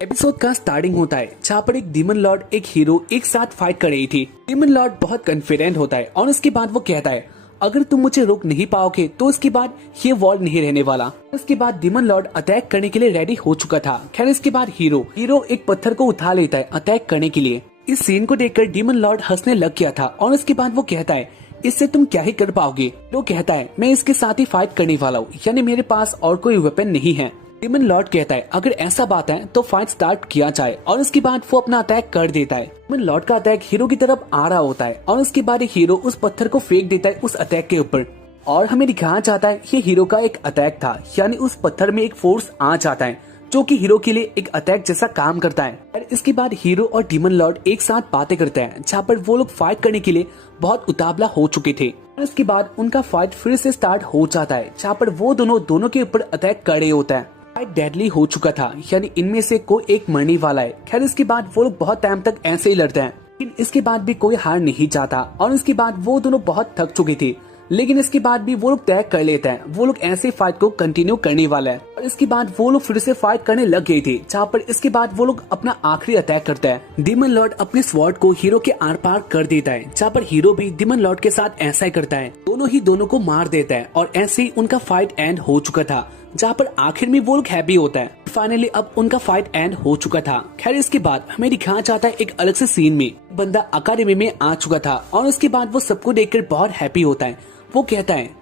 Episode का starting होता है जहाँ पर एक डीमन लॉर्ड एक हीरो एक साथ फाइट कर रही थी। डीमन लॉर्ड बहुत कॉन्फिडेंट होता है और उसके बाद वो कहता है अगर तुम मुझे रोक नहीं पाओगे तो उसके बाद ये वर्ल्ड नहीं रहने वाला। उसके बाद डीमन लॉर्ड अटैक करने के लिए रेडी हो चुका था। खैर इसके बाद हीरो एक पत्थर को उठा लेता है अटैक करने के लिए। इस सीन को देखकर डीमन लॉर्ड हंसने लग गया था और उसके बाद वो कहता है इससे तुम क्या ही कर पाओगे। वो कहता है मैं इसके साथ ही फाइट करने वाला हूँ, यानी मेरे पास और कोई वेपन नहीं है। डीमन लॉर्ड कहता है अगर ऐसा बात है तो फाइट स्टार्ट किया जाए और उसके बाद वो अपना अटैक कर देता है। डीमन लॉर्ड का अटैक हीरो की तरफ आ रहा होता है और उसके बाद हीरो उस पत्थर को फेंक देता है उस अटैक के ऊपर और हमें दिखाया जाता है ये हीरो का एक अटैक था, यानी उस पत्थर में एक फोर्स आ जाता है जो कि हीरो के लिए एक अटैक जैसा काम करता है। और इसके बाद हीरो और डीमन लॉर्ड एक साथ बातें करते हैं जहाँ पर वो लोग फाइट करने के लिए बहुत उतावला हो चुके थे। और इसके बाद उनका फाइट फिर से स्टार्ट हो जाता है जहाँ पर वो दोनों के ऊपर अटैक कर रहे होता है। फाइट डेडली हो चुका था, यानी इनमें से कोई एक मरने वाला है। खैर इसके बाद वो लोग बहुत टाइम तक ऐसे ही लड़ते हैं, लेकिन इसके बाद भी कोई हार नहीं चाहता और इसके बाद वो दोनों बहुत थक चुके थे, लेकिन इसके बाद भी वो लोग तय कर लेते हैं वो लोग ऐसे फाइट को कंटिन्यू करने वाला है। और इसके बाद वो लोग फिर से फाइट करने लग गए थे जहाँ पर इसके बाद वो लोग अपना आखिरी अटैक करता है। डीमन लॉर्ड अपने स्वॉर्ड को हीरो के आर पार कर देता है जहाँ पर हीरो भी डीमन लॉर्ड के साथ ऐसा ही करता है। दोनों ही दोनों को मार देता है और ऐसे ही उनका फाइट एंड हो चुका था जहाँ पर आखिर में वो लोग हैप्पी होता है। फाइनली अब उनका फाइट एंड हो चुका था। खैर इसके बाद हमें दिखाया जाता है एक अलग से सीन में बंदा अकादमी में आ चुका था और उसके बाद वो सबको देखकर बहुत हैप्पी होता है। वो कहता है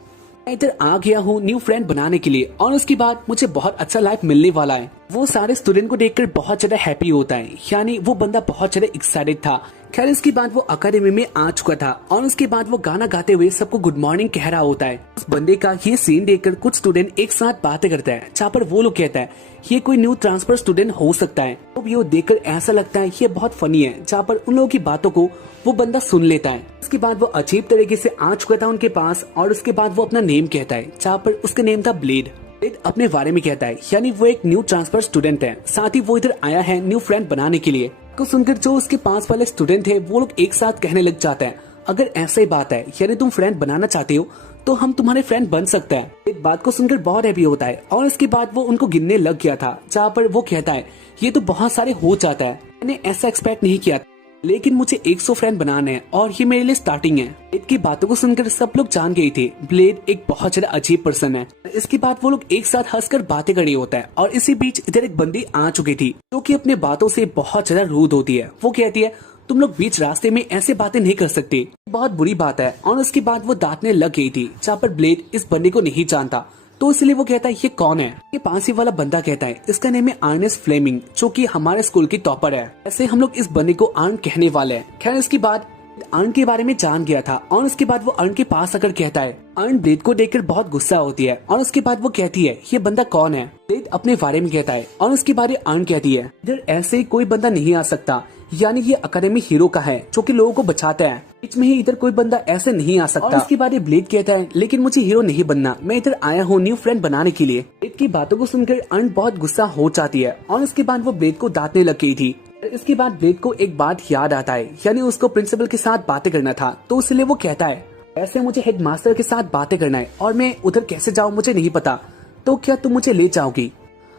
मैं इधर आ गया हूँ न्यू फ्रेंड बनाने के लिए और उसके बाद मुझे बहुत अच्छा लाइफ मिलने वाला है। वो सारे स्टूडेंट को देखकर बहुत ज्यादा हैप्पी होता है, यानी वो बंदा बहुत ज्यादा एक्साइटेड था। खैर इसके बाद वो अकादमी में आ चुका था और उसके बाद वो गाना गाते हुए सबको गुड मॉर्निंग कह रहा होता है। उस बंदे का ये सीन देखकर कुछ स्टूडेंट एक साथ बातें करते हैं जहाँ पर वो लोग कहता है ये कोई न्यू ट्रांसफर स्टूडेंट हो सकता है। तो ये देखकर ऐसा लगता है ये बहुत फनी है, जहाँ पर उन लोगों की बातों को वो बंदा सुन लेता है। उसके बाद वो अजीब तरीके से आ चुका था उनके पास और उसके बाद वो अपना नेम कहता है जहाँ पर उसका नेम था ब्लेड। ब्लेड अपने बारे में कहता है, यानी वो एक न्यू ट्रांसफर स्टूडेंट है, साथ ही वो इधर आया है न्यू फ्रेंड बनाने के लिए। को सुनकर जो उसके पास वाले स्टूडेंट थे वो लोग एक साथ कहने लग जाते हैं अगर ऐसा ही बात है यानी तुम फ्रेंड बनाना चाहते हो तो हम तुम्हारे फ्रेंड बन सकते हैं। एक बात को सुनकर बहुत हैप्पी होता है और इसके बाद वो उनको गिनने लग गया था जहाँ पर वो कहता है ये तो बहुत सारे हो जाता है, मैंने ऐसा एक्सपेक्ट नहीं किया, लेकिन मुझे 100 फ्रेंड बनाने हैं और ये मेरे लिए स्टार्टिंग है। ब्लेड की बातों को सुनकर सब लोग जान गए थे ब्लेड एक बहुत ज्यादा अजीब पर्सन है। इसके बाद वो लोग एक साथ हंसकर बातें कर रही होता है और इसी बीच इधर एक बंदी आ चुकी थी जो कि अपने बातों से बहुत ज्यादा रूड होती है। वो कहती है तुम लोग बीच रास्ते में ऐसे बातें नहीं कर सकते, बहुत बुरी बात है। और उसके बाद वो दांतने लग गई थी जहाँ पर ब्लेड इस बंदी को नहीं जानता, तो इसलिए वो कहता है ये कौन है। ये पास ही वाला बंदा कहता है इसका नेम है अर्नेस्ट फ्लेमिंग, जो कि हमारे स्कूल की टॉपर है। ऐसे हम लोग इस बंदे को अर्न कहने वाले हैं। खैर इसके बाद अर्न के बारे में जान गया था और उसके बाद वो अर्न के पास आकर कहता है। अर्न ब्लेड को देखकर बहुत गुस्सा होती है और उसके बाद वो कहती है ये बंदा कौन है। ब्लेड अपने बारे में कहता है और उसके बारे अर्न कहती है इधर ऐसे ही कोई बंदा नहीं आ सकता, यानी ये अकादमी हीरो का है जो कि लोगों को बचाता है, बीच में ही इधर कोई बंदा ऐसे नहीं आ सकता। और इसके बाद ब्लेड कहता है लेकिन मुझे हीरो नहीं बनना, मैं इधर आया हूँ न्यू फ्रेंड बनाने के लिए। ब्लेड की बातों को सुनकर अर्न बहुत गुस्सा हो जाती है और इसके बाद वो ब्लेड को दांतने लग गई थी। इसके बाद ब्लेड को एक बात याद आता है, यानी उसको प्रिंसिपल के साथ बातें करना था, तो इसलिए वो कहता है ऐसे मुझे हेडमास्टर के साथ बातें करना है और मैं उधर कैसे जाऊँ मुझे नहीं पता, तो क्या तुम मुझे ले जाओगी।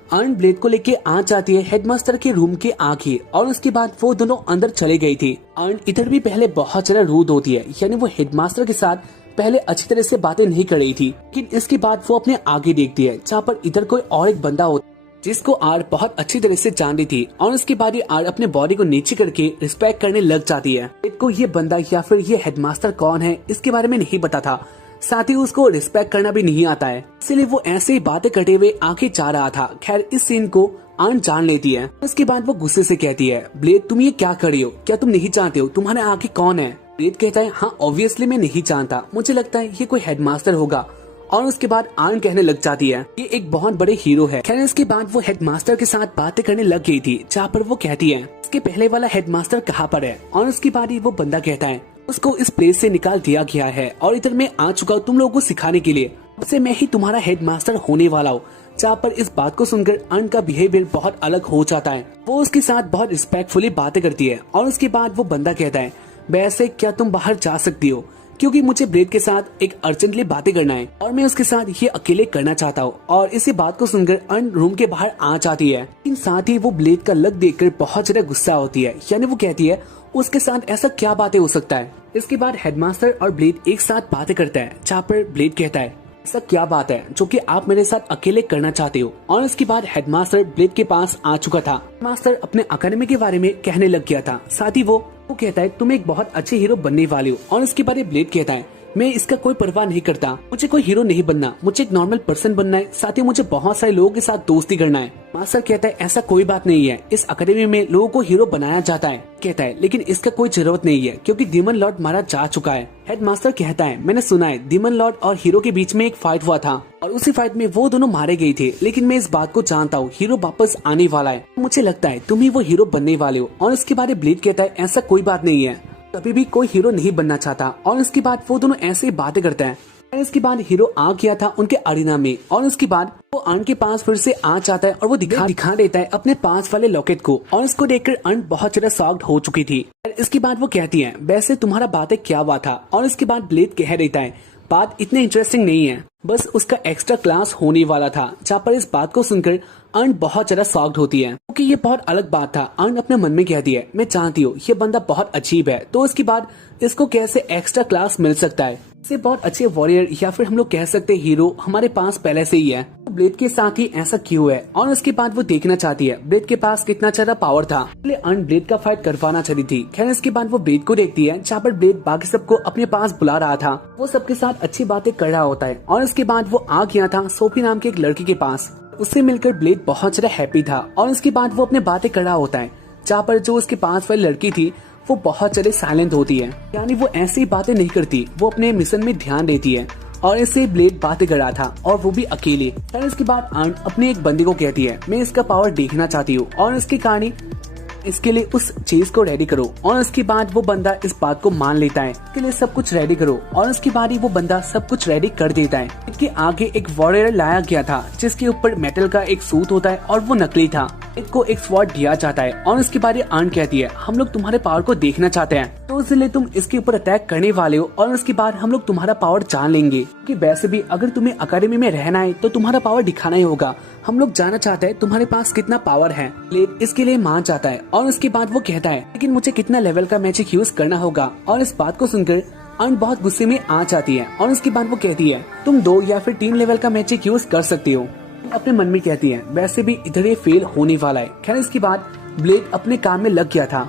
अर्न ब्लेड को लेके आ जाती है हेडमास्टर के रूम के आगे और उसके बाद वो दोनों अंदर चले गई थी। अर्न इधर भी पहले बहुत ज्यादा रूड होती है, यानी वो हेडमास्टर के साथ पहले अच्छी तरह से बातें नहीं कर रही थी, लेकिन इसके बाद वो अपने आगे देखती है जहाँ पर इधर कोई और एक बंदा होता जिसको आर बहुत अच्छी तरह से जान रही थी और उसके बाद ये आर अपने बॉडी को नीचे करके रिस्पेक्ट करने लग जाती है। को ये बंदा या फिर ये हेडमास्टर कौन है इसके बारे में नहीं पता था, साथ ही उसको रिस्पेक्ट करना भी नहीं आता है, इसलिए वो ऐसे ही बातें करते हुए आगे जा रहा था। खैर इस सीन को अर्न जान लेती है। उसके बाद वो गुस्से से कहती है ब्लेड तुम ये क्या कर रही हो, क्या तुम नहीं जानते हो तुम्हारे आगे कौन है। ब्लेड कहता है हाँ ऑब्वियसली मैं नहीं जानता, मुझे लगता है ये कोई हेडमास्टर होगा। और उसके बाद अर्न कहने लग जाती है ये एक बहुत बड़े हीरो है। खैर इसके बाद वो हेडमास्टर के साथ बातें करने लग गई थी जहाँ पर वो कहती है इसके पहले वाला हेडमास्टर कहाँ पर है। और उसके बाद ही वो बंदा कहता है उसको इस प्लेस से निकाल दिया गया है और इधर मैं आ चुका हूँ तुम लोगों को सिखाने के लिए, अब से मैं ही तुम्हारा हेडमास्टर होने वाला हूँ। जहाँ पर इस बात को सुनकर अर्न का बिहेवियर बहुत अलग हो जाता है, वो उसके साथ बहुत रिस्पेक्टफुली बातें करती है। और उसके बाद वो बंदा कहता है वैसे क्या तुम बाहर जा सकती हो, क्योंकि मुझे ब्लेड के साथ एक अर्जेंटली बातें करना है और मैं उसके साथ ये अकेले करना चाहता हूँ। और इसी बात को सुनकर अर्न रूम के बाहर आ जाती है, लेकिन साथ ही वो ब्लेड का लक देखकर बहुत ज्यादा गुस्सा होती है। यानी वो कहती है उसके साथ ऐसा क्या बातें हो सकता है। इसके बाद हेडमास्टर और ब्लेड एक साथ बातें करता है, जहाँ पर ब्लेड कहता है ऐसा क्या बात है जो कि आप मेरे साथ अकेले करना चाहते हो। और इसके बाद हेडमास्टर ब्लेड के पास आ चुका था। हेडमास्टर अपने अकेडमी के बारे में कहने लग गया था। साथ ही वो कहता है तुम एक बहुत अच्छे हीरो बनने वाले हो। और इसके बाद ब्लेड कहता है मैं इसका कोई परवाह नहीं करता, मुझे कोई हीरो नहीं बनना, मुझे एक नॉर्मल पर्सन बनना है। साथ ही मुझे बहुत सारे लोगों के साथ दोस्ती करना है। मास्टर कहता है ऐसा कोई बात नहीं है, इस अकेडमी में लोगों को हीरो बनाया जाता है। कहता है लेकिन इसका कोई जरूरत नहीं है क्योंकि डीमन लॉर्ड मारा जा चुका है। हेडमास्टर कहता है मैंने सुना है डीमन लॉर्ड और हीरो के बीच में एक फाइट हुआ था और उसी फाइट में वो दोनों मारे गए थे, लेकिन मैं इस बात को जानता हूँ हीरो वापस आने वाला है। मुझे लगता है तुम ही वो हीरो बनने वाले हो। और इसके बाद ब्लेड कहता है ऐसा कोई बात नहीं है, कभी भी कोई हीरो नहीं बनना चाहता। और इसके बाद वो दोनों ऐसे ही बातें करते हैं। इसके बाद हीरो आ गया था उनके अरीना में और उसके बाद वो अर्न के पास फिर से आ जाता है और वो दिखा देता है अपने पास वाले लॉकेट को। और इसको देखकर अर्न बहुत ज्यादा शॉक्ड हो चुकी थी। इसके बाद वो कहती है वैसे तुम्हारा बातें क्या हुआ था। और इसके बाद ब्लेड कह देता है बात इतनी इंटरेस्टिंग नहीं है, बस उसका एक्स्ट्रा क्लास होने वाला था। जहाँ पर इस बात को सुनकर अर्न बहुत ज्यादा शॉक्ड होती है क्योंकि ये बहुत अलग बात था। अर्न अपने मन में कहती है मैं जानती हूँ ये बंदा बहुत अजीब है, तो इसके बाद इसको कैसे एक्स्ट्रा क्लास मिल सकता है। इसे बहुत अच्छे वॉरियर या फिर हम लोग कह सकते हैं हीरो हमारे पास पहले से ही है, तो ब्लेड के साथ ही ऐसा क्यों है। और उसके बाद वो देखना चाहती है ब्लेड के पास कितना ज्यादा पावर था, इसलिए अर्न ब्लेड का फाइट करवाना चाहती थी। खैर इसके बाद वो ब्लेड को देखती है जहाँ पर ब्लेड बाकी सबको अपने पास बुला रहा था, वो सबके साथ अच्छी बातें कर रहा होता है। और इसके बाद वो आ गया था सोफी नाम के एक लड़की के पास, उससे मिलकर ब्लेड बहुत ज्यादा हैप्पी था। और इसके बाद वो अपने बातें कर रहा होता है, जहाँ पर जो उसके पास वाली लड़की थी वो बहुत ज्यादा साइलेंट होती है, यानी वो ऐसी बातें नहीं करती, वो अपने मिशन में ध्यान देती है। और इससे ब्लेड बातें कर रहा था और वो भी अकेले। फिर इसके बाद अर्न अपने एक बंदे को कहती है मैं इसका पावर देखना चाहती हूँ और इसकी कहानी इसके लिए उस चीज को रेडी करो। और उसके बाद वो बंदा इस बात को मान लेता है, इसके लिए सब कुछ रेडी करो। और उसके बाद ही वो बंदा सब कुछ रेडी कर देता है। इसके आगे एक वॉरियर लाया गया था जिसके ऊपर मेटल का एक सूट होता है और वो नकली था। इसको एक स्वॉर्ड दिया जाता है और उसके बाद अर्न कहती है हम लोग तुम्हारे पावर को देखना चाहते हैं, तो इसलिए तुम इसके ऊपर अटैक करने वाले हो और उसके बाद हम लोग तुम्हारा पावर जान लेंगे। कि वैसे भी अगर तुम्हें अकेडमी में रहना है तो तुम्हारा पावर दिखाना ही होगा, हम लोग जानना चाहते हैं तुम्हारे पास कितना पावर है। ब्लेड इसके लिए मान जाता है और उसके बाद वो कहता है लेकिन मुझे कितना लेवल का मैजिक यूज करना होगा। और इस बात को सुनकर अर्न बहुत गुस्से में आ जाती है और उसके बाद वो कहती है तुम 2 या फिर 3 लेवल का मैजिक यूज कर सकती हो। अपने मन में कहती है वैसे भी इधर ये फेल होने वाला है। खैर इसके बाद ब्लेड अपने काम में लग गया था,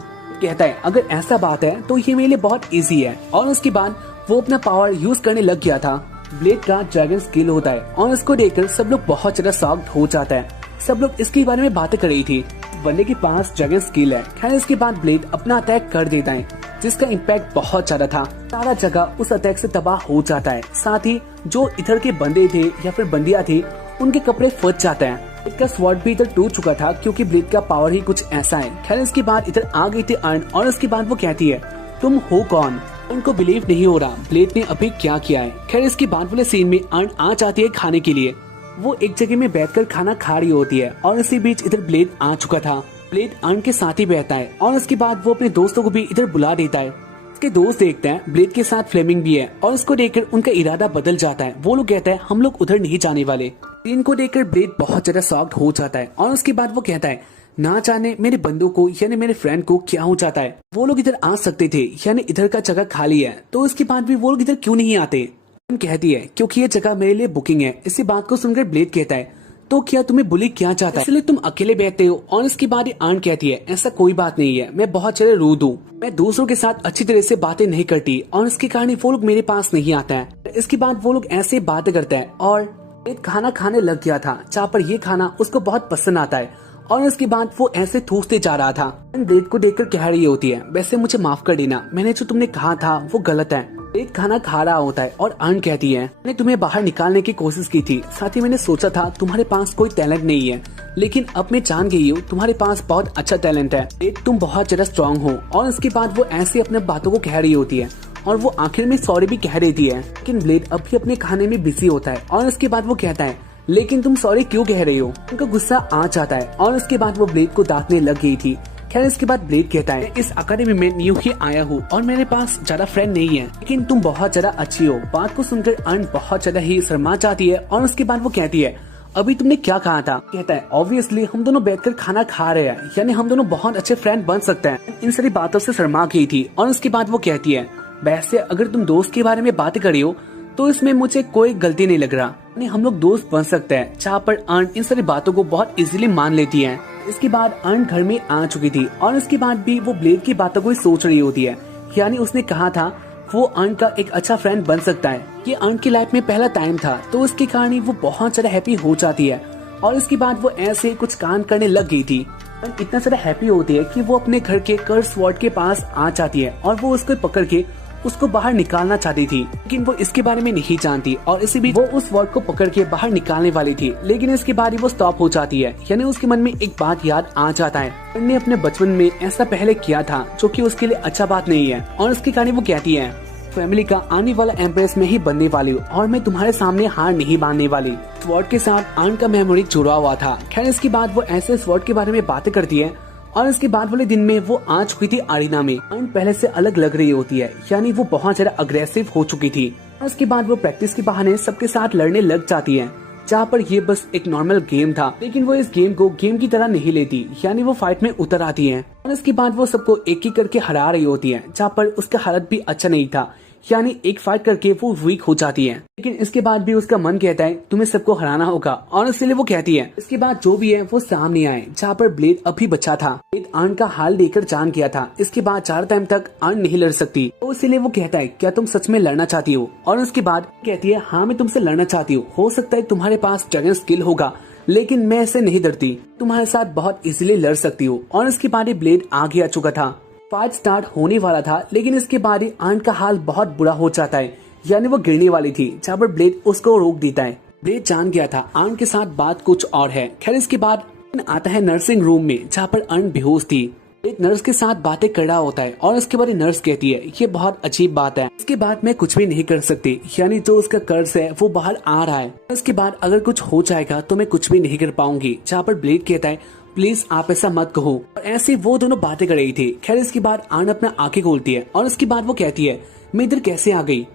कहता है अगर ऐसा बात है तो ये मेरे लिए बहुत इजी है। और उसके बाद वो अपना पावर यूज करने लग गया था। ब्लेड का ड्रैगन स्किल होता है और उसको देखकर सब लोग बहुत ज्यादा शॉक्ड हो जाता है। सब लोग इसके बारे में बातें कर रही थी, बंदे के पास ड्रैगन स्किल है। खैर इसके बाद ब्लेड अपना अटैक कर देता है जिसका इम्पैक्ट बहुत ज्यादा था, सारा जगह उस अटैक से तबाह हो जाता है। साथ ही जो इधर के बंदे थे या फिर बंदियां थी उनके कपड़े फट जाते हैं। ब्लेड का स्वॉर्ड भी इधर टूट चुका था क्योंकि ब्लेड का पावर ही कुछ ऐसा है। खैर इसके बाद इधर आ गई थी अर्न और उसके बाद वो कहती है तुम हो कौन। उनको बिलीव नहीं हो रहा ब्लेड ने अभी क्या किया है। खैर इसके बाद वाले सीन में अर्न आ जाती है खाने के लिए, वो एक जगह में बैठकर खाना खा रही होती है और इसी बीच इधर ब्लेड आ चुका था। ब्लेड अर्न के साथ ही बैठता है और उसके बाद वो अपने दोस्तों को भी इधर बुला देता है। उसके दोस्त देखते हैं ब्लेड के साथ फ्लेमिंग भी है और उसको देखकर उनका इरादा बदल जाता है। वो लोग कहते हैं हम लोग उधर नहीं जाने वाले। सीन को देखकर ब्लेड बहुत ज्यादा शॉक्ड हो जाता है और उसके बाद वो कहता है ना जाने मेरे बंदों को यानी मेरे फ्रेंड को क्या हो जाता है, वो लोग इधर आ सकते थे यानी इधर का जगह खाली है, तो उसके बाद भी वो लोग इधर क्यों नहीं आते। कहती है क्योंकि ये जगह मेरे लिए बुकिंग है। इसी बात को सुनकर ब्लेड कहता है तो क्या तुम्हें बुली क्या चाहता है, इसलिए तुम अकेले बैठते हो। और इसके बाद अर्न कहती है ऐसा कोई बात नहीं है, मैं बहुत ज्यादा रूड हूँ, मैं दूसरों के साथ अच्छी तरह से बातें नहीं करती और इसके कारण वो लोग मेरे पास नहीं आता है। इसके बाद वो लोग ऐसे बातें करते हैं और एक खाना खाने लग गया था जहाँ पर ये खाना उसको बहुत पसंद आता है। और इसके बाद वो ऐसे ठूसते जा रहा था। ब्लेड को देखकर कह रही होती है वैसे मुझे माफ कर देना, मैंने जो तुमने कहा था वो गलत है। ब्लेड खाना खा रहा होता है और अर्न कहती है मैंने तुम्हें बाहर निकालने की कोशिश की थी, साथ ही मैंने सोचा था तुम्हारे पास कोई टैलेंट नहीं है, लेकिन अब मैं जान गई हूँ तुम्हारे पास बहुत अच्छा टैलेंट है। ब्लेड तुम बहुत ज्यादा स्ट्रॉन्ग हो। और इसके बाद वो ऐसे अपने बातों को कह रही होती है और वो आखिर में सॉरी भी कह देती है, लेकिन ब्लेड अभी अपने खाने में बिजी होता है। और इसके बाद वो कहता है लेकिन तुम सॉरी क्यों कह रही हो। उनका गुस्सा आ जाता है और उसके बाद वो ब्लेड को डांटने लग गई थी खैर इसके बाद ब्लेड कहता है, इस अकेडमी में न्यू ही आया हूँ और मेरे पास ज्यादा फ्रेंड नहीं है, लेकिन तुम बहुत ज्यादा अच्छी हो। बात को सुनकर अर्न बहुत ज्यादा ही शर्मा जाती है और उसके बाद वो कहती है, अभी तुमने क्या कहा था? कहता है, ऑब्वियसली हम दोनों बैठकर खाना खा रहे हैं, यानी हम दोनों बहुत अच्छे फ्रेंड बन सकते हैं। इन सारी बातों से शर्मा गई थी और उसके बाद वो कहती है, वैसे अगर तुम दोस्त के बारे में बातें कर रही हो तो इसमें मुझे कोई गलती नहीं लग रहा, हम लोग दोस्त बन सकते हैं। जहाँ पर अर्न इन सारी बातों को बहुत इजीली मान लेती है। इसके बाद अर्न घर में आ चुकी थी और इसके बाद भी वो ब्लेड की बातों को सोच रही होती है, यानी उसने कहा था वो अर्न का एक अच्छा फ्रेंड बन सकता है। ये अर्न की लाइफ में पहला टाइम था, तो उसके कारण वो बहुत ज्यादा हैप्पी हो जाती है और इसके बाद वो ऐसे कुछ काम करने लग गई थी। अर्न इतना ज्यादा हैप्पी होती है कि वो अपने घर के कर्स वॉर्ड के पास आ जाती है और वो उसको पकड़ के उसको बाहर निकालना चाहती थी, लेकिन वो इसके बारे में नहीं जानती और इसी बीच वो उस वर्ड को पकड़ के बाहर निकालने वाली थी, लेकिन इसके बाद ही वो स्टॉप हो जाती है। यानी उसके मन में एक बात याद आ जाता है, उसने अपने बचपन में ऐसा पहले किया था जो कि उसके लिए अच्छा बात नहीं है और उसके कारण वो कहती है, फैमिली का आने वाला एम्प्रेस में ही बनने वाली हूँ और मैं तुम्हारे सामने हार नहीं बांधने वाली। स्वॉर्ड के साथ अर्न का मेमोरी जुड़ा हुआ था। खैर इसके बाद वो ऐसे स्वॉर्ड के बारे में बातें करती है और इसके बाद वाले दिन में वो आ चुकी थी अरीना में। अर्न पहले से अलग लग रही होती है, यानी वो बहुत ज्यादा अग्रेसिव हो चुकी थी। और इसके बाद वो प्रैक्टिस के बहाने सबके साथ लड़ने लग जाती है, जहाँ पर ये बस एक नॉर्मल गेम था, लेकिन वो इस गेम को गेम की तरह नहीं लेती, यानी वो फाइट में उतर आती है और इसके बाद वो सबको एक एक करके हरा रही होती है, जहाँ पर उसका हालत भी अच्छा नहीं था, यानी एक फाइट करके वो वीक हो जाती है। लेकिन इसके बाद भी उसका मन कहता है तुम्हें सबको हराना होगा और इसलिए वो कहती है इसके बाद जो भी है वो सामने आए। जहाँ पर ब्लेड अभी बचा था, ब्लेड अर्न का हाल देखकर जान गया था इसके बाद 4 टाइम तक अर्न नहीं लड़ सकती, तो इसलिए वो कहता है क्या तुम सच में लड़ना चाहती हो? और उसके बाद कहती है हाँ मैं तुमसे लड़ना चाहती हूँ, हो सकता है तुम्हारे पास ड्रैगन स्किल होगा, लेकिन मैं ऐसे नहीं डरती, तुम्हारे साथ बहुत इजीली लड़ सकती हूँ। और इसके बाद ब्लेड आगे आ चुका था, फाइट स्टार्ट होने वाला था, लेकिन इसके बाद ही अर्न का हाल बहुत बुरा हो जाता है, यानी वो गिरने वाली थी, जहाँ पर ब्लेड उसको रोक देता है। ब्लेड जान गया था अर्न के साथ बात कुछ और है। खैर इसके बाद आता है नर्सिंग रूम में, जहाँ पर अर्न बेहोश थी। ब्लेड नर्स के साथ बातें कर रहा होता है और उसके बाद नर्स कहती है ये बहुत अजीब बात है, इसके बाद मैं कुछ भी नहीं कर सकती, यानी जो उसका कर्ज है वो बाहर आ रहा है, इसके बाद अगर कुछ हो जाएगा तो मैं कुछ भी नहीं कर पाऊंगी। जहाँ पर ब्लेड कहता है प्लीज आप ऐसा मत कहो, और ऐसे वो दोनों बातें कर रही थी। खैर इसके बाद अर्न अपना आंखें खोलती है और उसके बाद वो कहती है मैं इधर कैसे आ गई?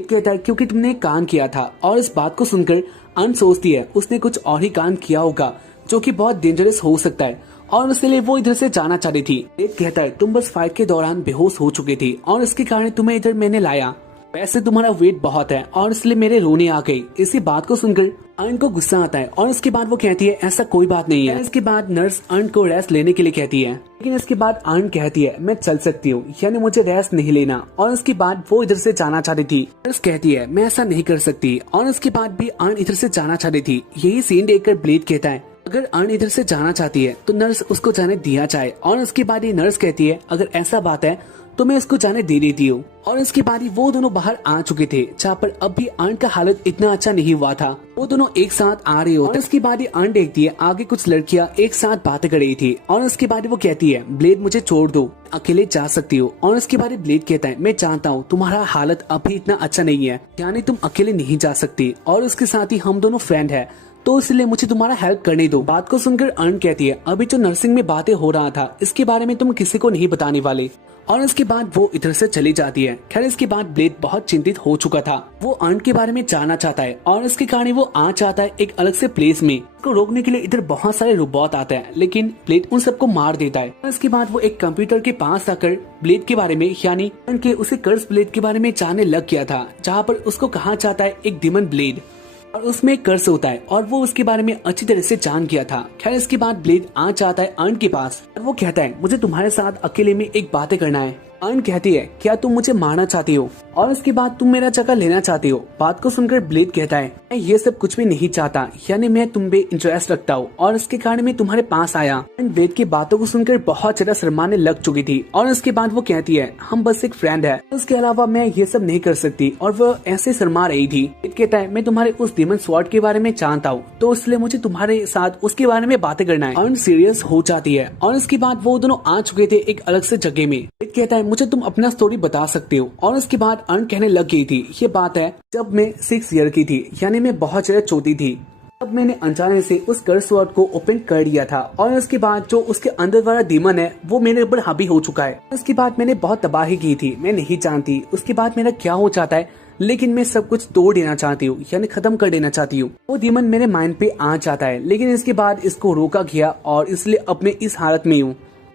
कहता है क्योंकि तुमने काम किया था। और इस बात को सुनकर अर्न सोचती है उसने कुछ और ही काम किया होगा जो कि बहुत डेंजरस हो सकता है और इसलिए वो इधर से जाना चाहती थी। ब्लेड कहता है तुम बस फाइट के दौरान बेहोश हो चुकी थी और इसके कारण तुम्हें इधर मैंने लाया, वैसे तुम्हारा वेट बहुत है और इसलिए मेरे रोने आ गई। इसी बात को सुनकर अर्न को गुस्सा आता है और इसके बाद वो कहती है ऐसा कोई बात नहीं है। इसके बाद नर्स अर्न को रेस्ट लेने के लिए कहती है, लेकिन इसके बाद अर्न कहती है मैं चल सकती हूँ, यानी मुझे रेस्ट नहीं लेना। और इसके बाद वो इधर से जाना चाहती थी। नर्स कहती है मैं ऐसा नहीं कर सकती और इसके बाद भी अर्न इधर से जाना चाहती थी। यही सीन देखकर ब्लेड कहता है अगर अर्न इधर से जाना चाहती है तो नर्स उसको जाने दिया जाए। और उसके बाद ये नर्स कहती है अगर ऐसा बात है तो मैं इसको जाने दे देती हूँ। और इसके बाद ही वो दोनों बाहर आ चुके थे, जहाँ पर अब भी अर्न का हालत इतना अच्छा नहीं हुआ था। वो दोनों एक साथ आ रहे होते। उसके बाद ही अर्न देखती है आगे कुछ लड़कियां एक साथ बातें कर रही थी और उसके बाद वो कहती है ब्लेड मुझे छोड़ दो, अकेले जा सकती हो। और उसके बाद ब्लेड कहता है मैं जानता हूँ तुम्हारा हालत अभी इतना अच्छा नहीं है, यानी तुम अकेले नहीं जा सकती और उसके साथ ही हम दोनों फ्रेंड है, तो इसलिए मुझे तुम्हारा हेल्प करने दो। बात को सुनकर अर्न कहती है अभी जो नर्सिंग में बातें हो रहा था इसके बारे में तुम किसी को नहीं बताने वाले। और इसके बाद वो इधर से चली जाती है। खैर इसके बाद ब्लेड बहुत चिंतित हो चुका था, वो अर्न के बारे में जानना चाहता है और इसके कारण वो आ चाहता है एक अलग से प्लेस में। उसको रोकने के लिए इधर बहुत सारे रोबोट आते हैं, लेकिन ब्लेड उन सबको मार देता है। इसके बाद वो एक कंप्यूटर के पास आकर ब्लेड के बारे में यानी अर्न के उसे कर्स ब्लेड के बारे में जानने लग गया था, जहाँ पर उसको कहा जाता है एक डिमन ब्लेड और उसमें एक कर्स होता है और वो उसके बारे में अच्छी तरह से जान गया था। खैर इसके बाद ब्लेड आ जाता है अर्न के पास और वो कहता है मुझे तुम्हारे साथ अकेले में एक बातें करना है। अर्न कहती है क्या तुम मुझे मारना चाहती हो और इसके बाद तुम मेरा जगह लेना चाहती हो। बात को सुनकर ब्लेड कहता है मैं ये सब कुछ भी नहीं चाहता, यानी मैं तुम पे इंटरेस्ट रखता हूँ और इसके कारण मैं तुम्हारे पास आया। ब्लेड की बातों को सुनकर बहुत ज्यादा शर्माने लग चुकी थी और इसके बाद वो कहती है हम बस एक फ्रेंड है, उसके अलावा मैं ये सब नहीं कर सकती। और वो ऐसे शर्मा रही थी। ब्लेड कहता है मैं तुम्हारे उस डीमन स्वॉर्ड के बारे में जानता हूँ, तो इसलिए मुझे तुम्हारे साथ उसके बारे में बातें करना है। अर्न सीरियस हो जाती है और इसके बाद वो दोनों आ चुके थे एक अलग से जगह में। ब्लेड कहता है मुझे तुम अपना स्टोरी बता सकते हो। और उसके बाद अर्न कहने लग गई थी ये बात है जब मैं 6 ईयर की थी, यानी मैं बहुत ज्यादा छोटी थी अब मैंने अनजाने से उस कर्स स्वॉर्ड को ओपन कर दिया था और उसके बाद जो उसके अंदर वाला डीमन है वो मेरे ऊपर हावी हो चुका है। उसके बाद मैंने बहुत तबाही की थी, मैं नहीं जानती उसके बाद मेरा क्या हो जाता है, लेकिन मैं सब कुछ तोड़ देना चाहती हूँ, यानी खत्म कर देना चाहती हूँ। वो डीमन मेरे माइंड पे आ जाता है, लेकिन इसके बाद इसको रोका गया और इसलिए अब मैं इस हालत में हूँ।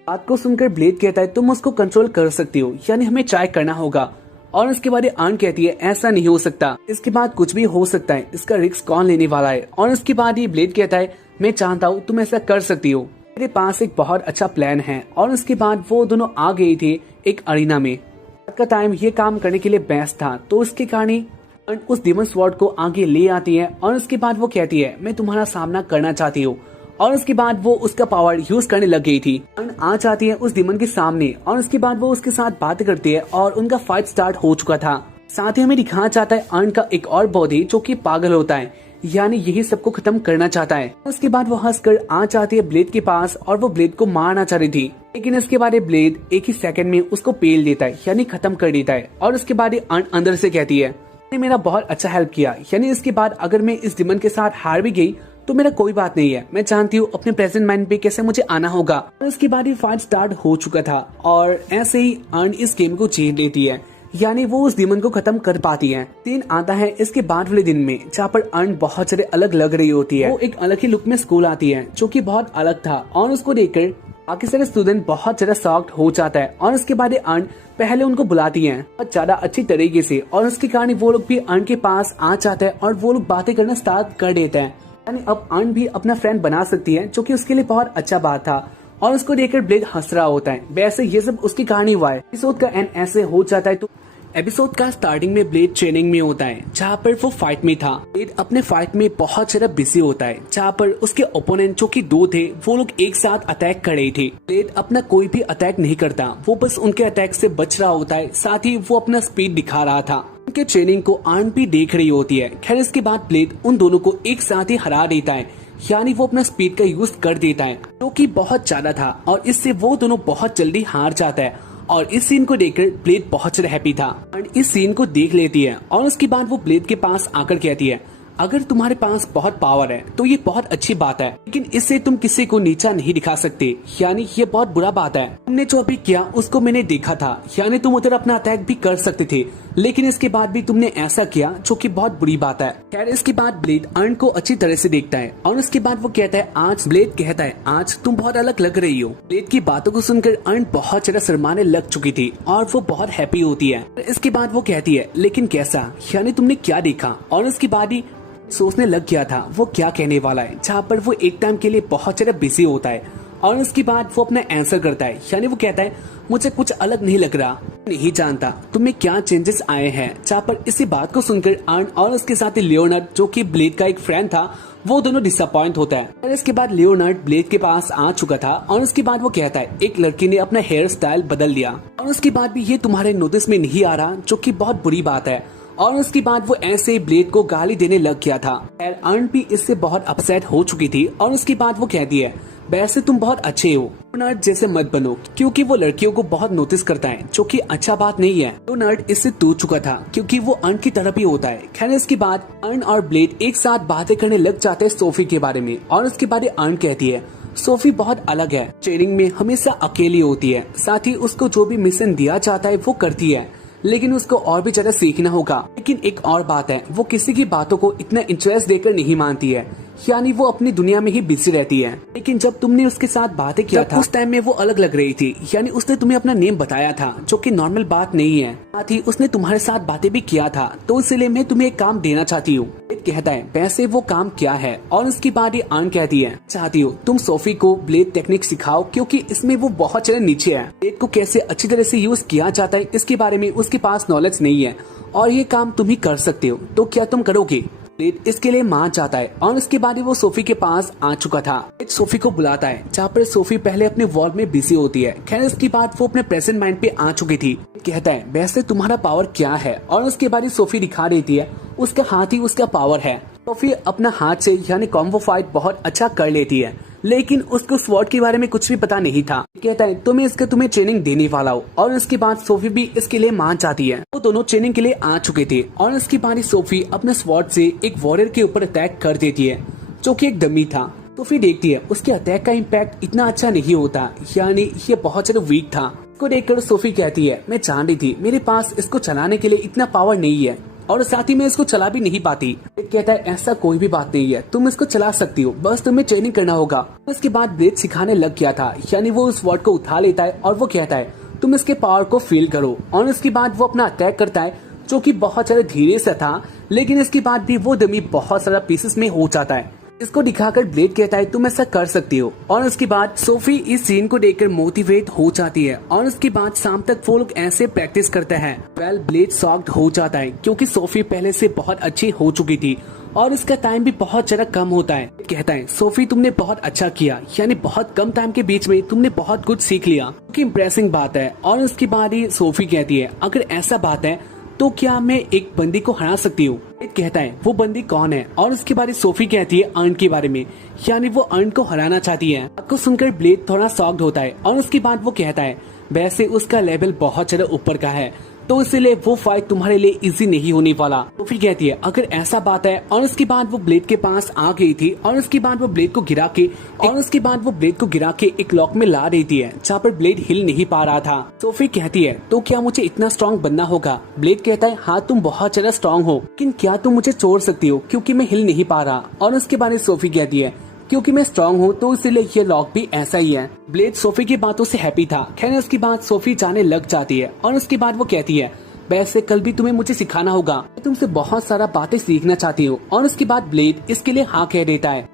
बात को सुनकर ब्लेड कहता है तुम उसको कंट्रोल कर सकती हो, यानी हमें ट्राई करना होगा। और उसके बाद अर्न कहती है ऐसा नहीं हो सकता, इसके बाद कुछ भी हो सकता है, इसका रिस्क कौन लेने वाला है। और उसके बाद ये ब्लेड कहता है मैं चाहता हूँ तुम ऐसा कर सकती हो, मेरे पास एक बहुत अच्छा प्लान है। और उसके बाद वो दोनों आ गई थी एक अरीना में। रात का टाइम ये काम करने के लिए बेस्ट था, तो उसके कारण अर्न उस डीमन स्वॉर्ड को आगे ले आती है। और उसके बाद वो कहती है मैं तुम्हारा सामना करना चाहती हूँ। और उसके बाद वो उसका पावर यूज करने लग गई थी। अर्न आ जाती है उस डीमन के सामने और उसके बाद वो उसके साथ बात करती है और उनका फाइट स्टार्ट हो चुका था। साथ ही हमें दिखाना चाहता है अर्न का एक और बॉडी जो कि पागल होता है, यानी यही सबको खत्म करना चाहता है। उसके बाद वो हंसकर आ जाती है ब्लेड के पास और वो ब्लेड को मारना चाह रही थी, लेकिन इसके बाद ब्लेड एक ही सेकंड में उसको पेल देता है, यानी खत्म कर देता है। और उसके बाद अर्न अंदर से कहती है ने मेरा बहुत अच्छा हेल्प किया, यानी इसके बाद अगर मैं इस डीमन के साथ हार भी गई तो मेरा कोई बात नहीं है, मैं जानती हूँ अपने प्रेजेंट माइंड पे कैसे मुझे आना होगा। और उसके बाद ये फाइट स्टार्ट हो चुका था और ऐसे ही अर्न इस गेम को जीत लेती है, यानी वो उस डीमन को खत्म कर पाती है। सीन आता है इसके बाद वाले दिन में, जहाँ पर अर्न बहुत सारे अलग लग रही होती है। वो एक अलग ही लुक में स्कूल आती है जो कि बहुत अलग था और उसको देखकर बाकी सारे स्टूडेंट बहुत ज्यादा शॉक्ड हो जाता है। और उसके बाद अर्न पहले उनको बुलाती है बहुत ज्यादा अच्छी तरीके से और उसके कारण वो लोग भी अर्न के पास आ जाते हैं और वो लोग बातें करना स्टार्ट कर देते हैं, यानी अब अर्न भी अपना फ्रेंड बना सकती है, जो कि उसके लिए बहुत अच्छा बात था। और उसको देखकर ब्लेड हंस रहा होता है। वैसे ये सब उसके कारण ही हुआ है। एपिसोड का एंड ऐसे हो जाता है। तो एपिसोड का स्टार्टिंग में ब्लेड ट्रेनिंग में होता है, जहाँ पर वो फाइट में था। ब्लेड अपने फाइट में बहुत ज्यादा बिजी होता है, जहाँ पर उसके ओपोनेंट जो कि दो थे वो लोग एक साथ अटैक कर रहे थे। ब्लेड अपना कोई भी अटैक नहीं करता, वो बस उनके अटैक से बच रहा होता है, साथ ही वो अपना स्पीड दिखा रहा था। उनके ट्रेनिंग को अर्न भी देख रही होती है। खैर इसके बाद ब्लेड उन दोनों को एक साथ ही हरा देता है, यानी वो अपना स्पीड का यूज कर देता है, जो कि बहुत ज्यादा था और इससे वो दोनों बहुत जल्दी हार जाता है। और इस सीन को देखकर ब्लेड बहुत ज्यादा हैप्पी था। अर्न इस सीन को देख लेती है और उसके बाद वो ब्लेड के पास आकर कहती है अगर तुम्हारे पास बहुत पावर है तो ये बहुत अच्छी बात है, लेकिन इससे तुम किसी को नीचा नहीं दिखा सकते, यानी ये बहुत बुरा बात है। तुमने जो अभी किया उसको मैंने देखा था, यानी तुम उधर अपना अटैक भी कर सकते थे, लेकिन इसके बाद भी तुमने ऐसा किया, जो कि बहुत बुरी बात है। खैर इसके बाद ब्लेड अर्न को अच्छी तरह से देखता है और उसके बाद वो कहता है आज तुम बहुत अलग लग रही हो। ब्लेड की बातों को सुनकर अर्न बहुत ज्यादा शर्माने लग चुकी थी और वो बहुत हैप्पी होती है। इसके बाद वो कहती है लेकिन कैसा, यानी तुमने क्या देखा। और उसके बाद ही सोचने लग गया था वो क्या कहने वाला है, जहाँ पर वो एक टाइम के लिए बहुत ज्यादा बिजी होता है। और उसके बाद वो अपना आंसर करता है, यानी वो कहता है मुझे कुछ अलग नहीं लग रहा, नहीं जानता तुम्हें क्या चेंजेस आए हैं। जहाँ पर इसी बात को सुनकर अर्न और उसके साथ लियोनार्ड जो कि ब्लेड का एक फ्रेंड था, वो दोनों डिसअपॉइंट होता है। और इसके बाद लियोनार्ड ब्लेड के पास आ चुका था और उसके बाद वो कहता है एक लड़की ने अपना हेयर स्टाइल बदल दिया और उसके बाद भी ये तुम्हारे नोटिस में नहीं आ रहा, जो कि बहुत बुरी बात है। और उसके बाद वो ऐसे ही ब्लेड को गाली देने लग गया था। अर्न भी इससे बहुत अपसेट हो चुकी थी और उसके बाद वो कहती है वैसे तुम बहुत अच्छे हो, नर्ड जैसे मत बनो, क्योंकि वो लड़कियों को बहुत नोटिस करता है, जो कि अच्छा बात नहीं है। तो नर्ड इससे टूट चुका था क्योंकि वो अर्न की तरफ ही होता है। खैर इसके बाद अर्न और ब्लेड एक साथ बातें करने लग जाते हैं सोफी के बारे में। और उसके बाद अर्न कहती है सोफी बहुत अलग है, ट्रेनिंग में हमेशा अकेली होती है, साथ ही उसको जो भी मिशन दिया जाता है वो करती है, लेकिन उसको और भी ज्यादा सीखना होगा। लेकिन एक और बात है, वो किसी की बातों को इतना इंटरेस्ट देकर नहीं मानती है, यानी वो अपनी दुनिया में ही बिजी रहती है। लेकिन जब तुमने उसके साथ बातें किया था उस टाइम में वो अलग लग रही थी, यानी उसने तुम्हें अपना नेम बताया था, जो कि नॉर्मल बात नहीं है। साथ ही उसने तुम्हारे साथ बातें भी किया था, तो इसलिए मैं तुम्हें एक काम देना चाहती हूँ। कहता है वैसे वो काम क्या है। और उसकी बाद अर्न कहती है चाहती हूँ तुम सोफी को ब्लेड टेक्निक सिखाओ, क्योंकि इसमें वो बहुत ज्यादा नीचे है। ब्लेड को कैसे अच्छी तरह से यूज किया जाता है इसके बारे में उसके पास नॉलेज नहीं है और ये काम तुम ही कर सकते हो, तो क्या तुम करोगे। ब्लेड इसके लिए मान जाता है और उसके बाद वो सोफी के पास आ चुका था। सोफी को बुलाता है, जहाँ पर सोफी पहले अपने वॉल में बिजी होती है। खैर इसके बाद वो अपने प्रेजेंट माइंड पे आ चुकी थी। कहता है वैसे तुम्हारा पावर क्या है। और उसके बाद सोफी दिखा देती है उसका हाथ ही उसका पावर है। सोफी अपना हाथ से यानी कॉम्बो फाइट बहुत अच्छा कर लेती है, लेकिन उसको स्वॉर्ड के बारे में कुछ भी पता नहीं था। कहता है तुम्हें ट्रेनिंग देने वाला हूँ। और उसके बाद सोफी भी इसके लिए मान जाती है। वो दोनों ट्रेनिंग के लिए आ चुके थे और उसके बाद सोफी अपने स्वॉर्ड से एक वॉरियर के ऊपर अटैक कर देती है, जो कि एक डमी था। तो फिर देखती है उसके अटैक का इम्पैक्ट इतना अच्छा नहीं होता, यानी ये बहुत ज्यादा वीक था। को देखकर सोफी कहती है मैं जान रही थी मेरे पास इसको चलाने के लिए इतना पावर नहीं है और साथ ही मैं इसको चला भी नहीं पाती। ब्लेड कहता है ऐसा कोई भी बात नहीं है, तुम इसको चला सकती हो, बस तुम्हें ट्रेनिंग करना होगा। उसके बाद ब्लेड सिखाने लग गया था, यानी वो उस वर्ड को उठा लेता है और वो कहता है तुम इसके पावर को फील करो। और उसके बाद वो अपना अटैक करता है जो कि बहुत ज्यादा धीरे से था, लेकिन इसके बाद भी वो डमी बहुत सारा पीसेस में हो जाता है। इसको दिखाकर ब्लेड कहता है तुम ऐसा कर सकती हो। और उसके बाद सोफी इस सीन को देखकर मोटिवेट हो जाती है और उसके बाद शाम तक वो लोग ऐसे प्रैक्टिस करते हैं। ब्लेड शॉक्ड हो जाता है क्योंकि सोफी पहले से बहुत अच्छी हो चुकी थी और इसका टाइम भी बहुत ज्यादा कम होता है। कहता है सोफी तुमने बहुत अच्छा किया, यानी बहुत कम टाइम के बीच में तुमने बहुत कुछ सीख लिया, कि इम्प्रेसिंग बात है। और उसके बाद ही सोफी कहती है अगर ऐसा बात है तो क्या मैं एक बंदी को हरा सकती हूँ। कहता है वो बंदी कौन है। और उसके बाद सोफी कहती है अर्न के बारे में, यानी वो अर्न को हराना चाहती है। आपको सुनकर ब्लेड थोड़ा शॉक्ड होता है और उसके बाद वो कहता है वैसे उसका लेवल बहुत ज्यादा ऊपर का है तो इसलिए वो फाइट तुम्हारे लिए इजी नहीं होने वाला। सोफी कहती है अगर ऐसा बात है। और उसके बाद वो ब्लेड के पास आ गई थी और उसके बाद वो ब्लेड को गिरा के एक लॉक में ला देती है जहाँ पर ब्लेड हिल नहीं पा रहा था। सोफी कहती है तो क्या मुझे इतना स्ट्रॉन्ग बनना होगा। ब्लेड कहता है हाँ तुम बहुत ज्यादा स्ट्रॉन्ग हो, लेकिन क्या तुम मुझे छोड़ सकती हो क्योंकि मैं हिल नहीं पा रहा। और उसके बाद सोफी कहती है क्योंकि मैं स्ट्रॉन्ग हूँ तो इसीलिए ये लॉक भी ऐसा ही है। ब्लेड सोफी की बातों से हैप्पी था। खैर उसके बाद सोफी जाने लग जाती है और उसके बाद वो कहती है वैसे कल भी तुम्हें मुझे सिखाना होगा, मैं तुमसे बहुत सारा बातें सीखना चाहती हूँ। और उसके बाद ब्लेड इसके लिए हाँ कह देता है।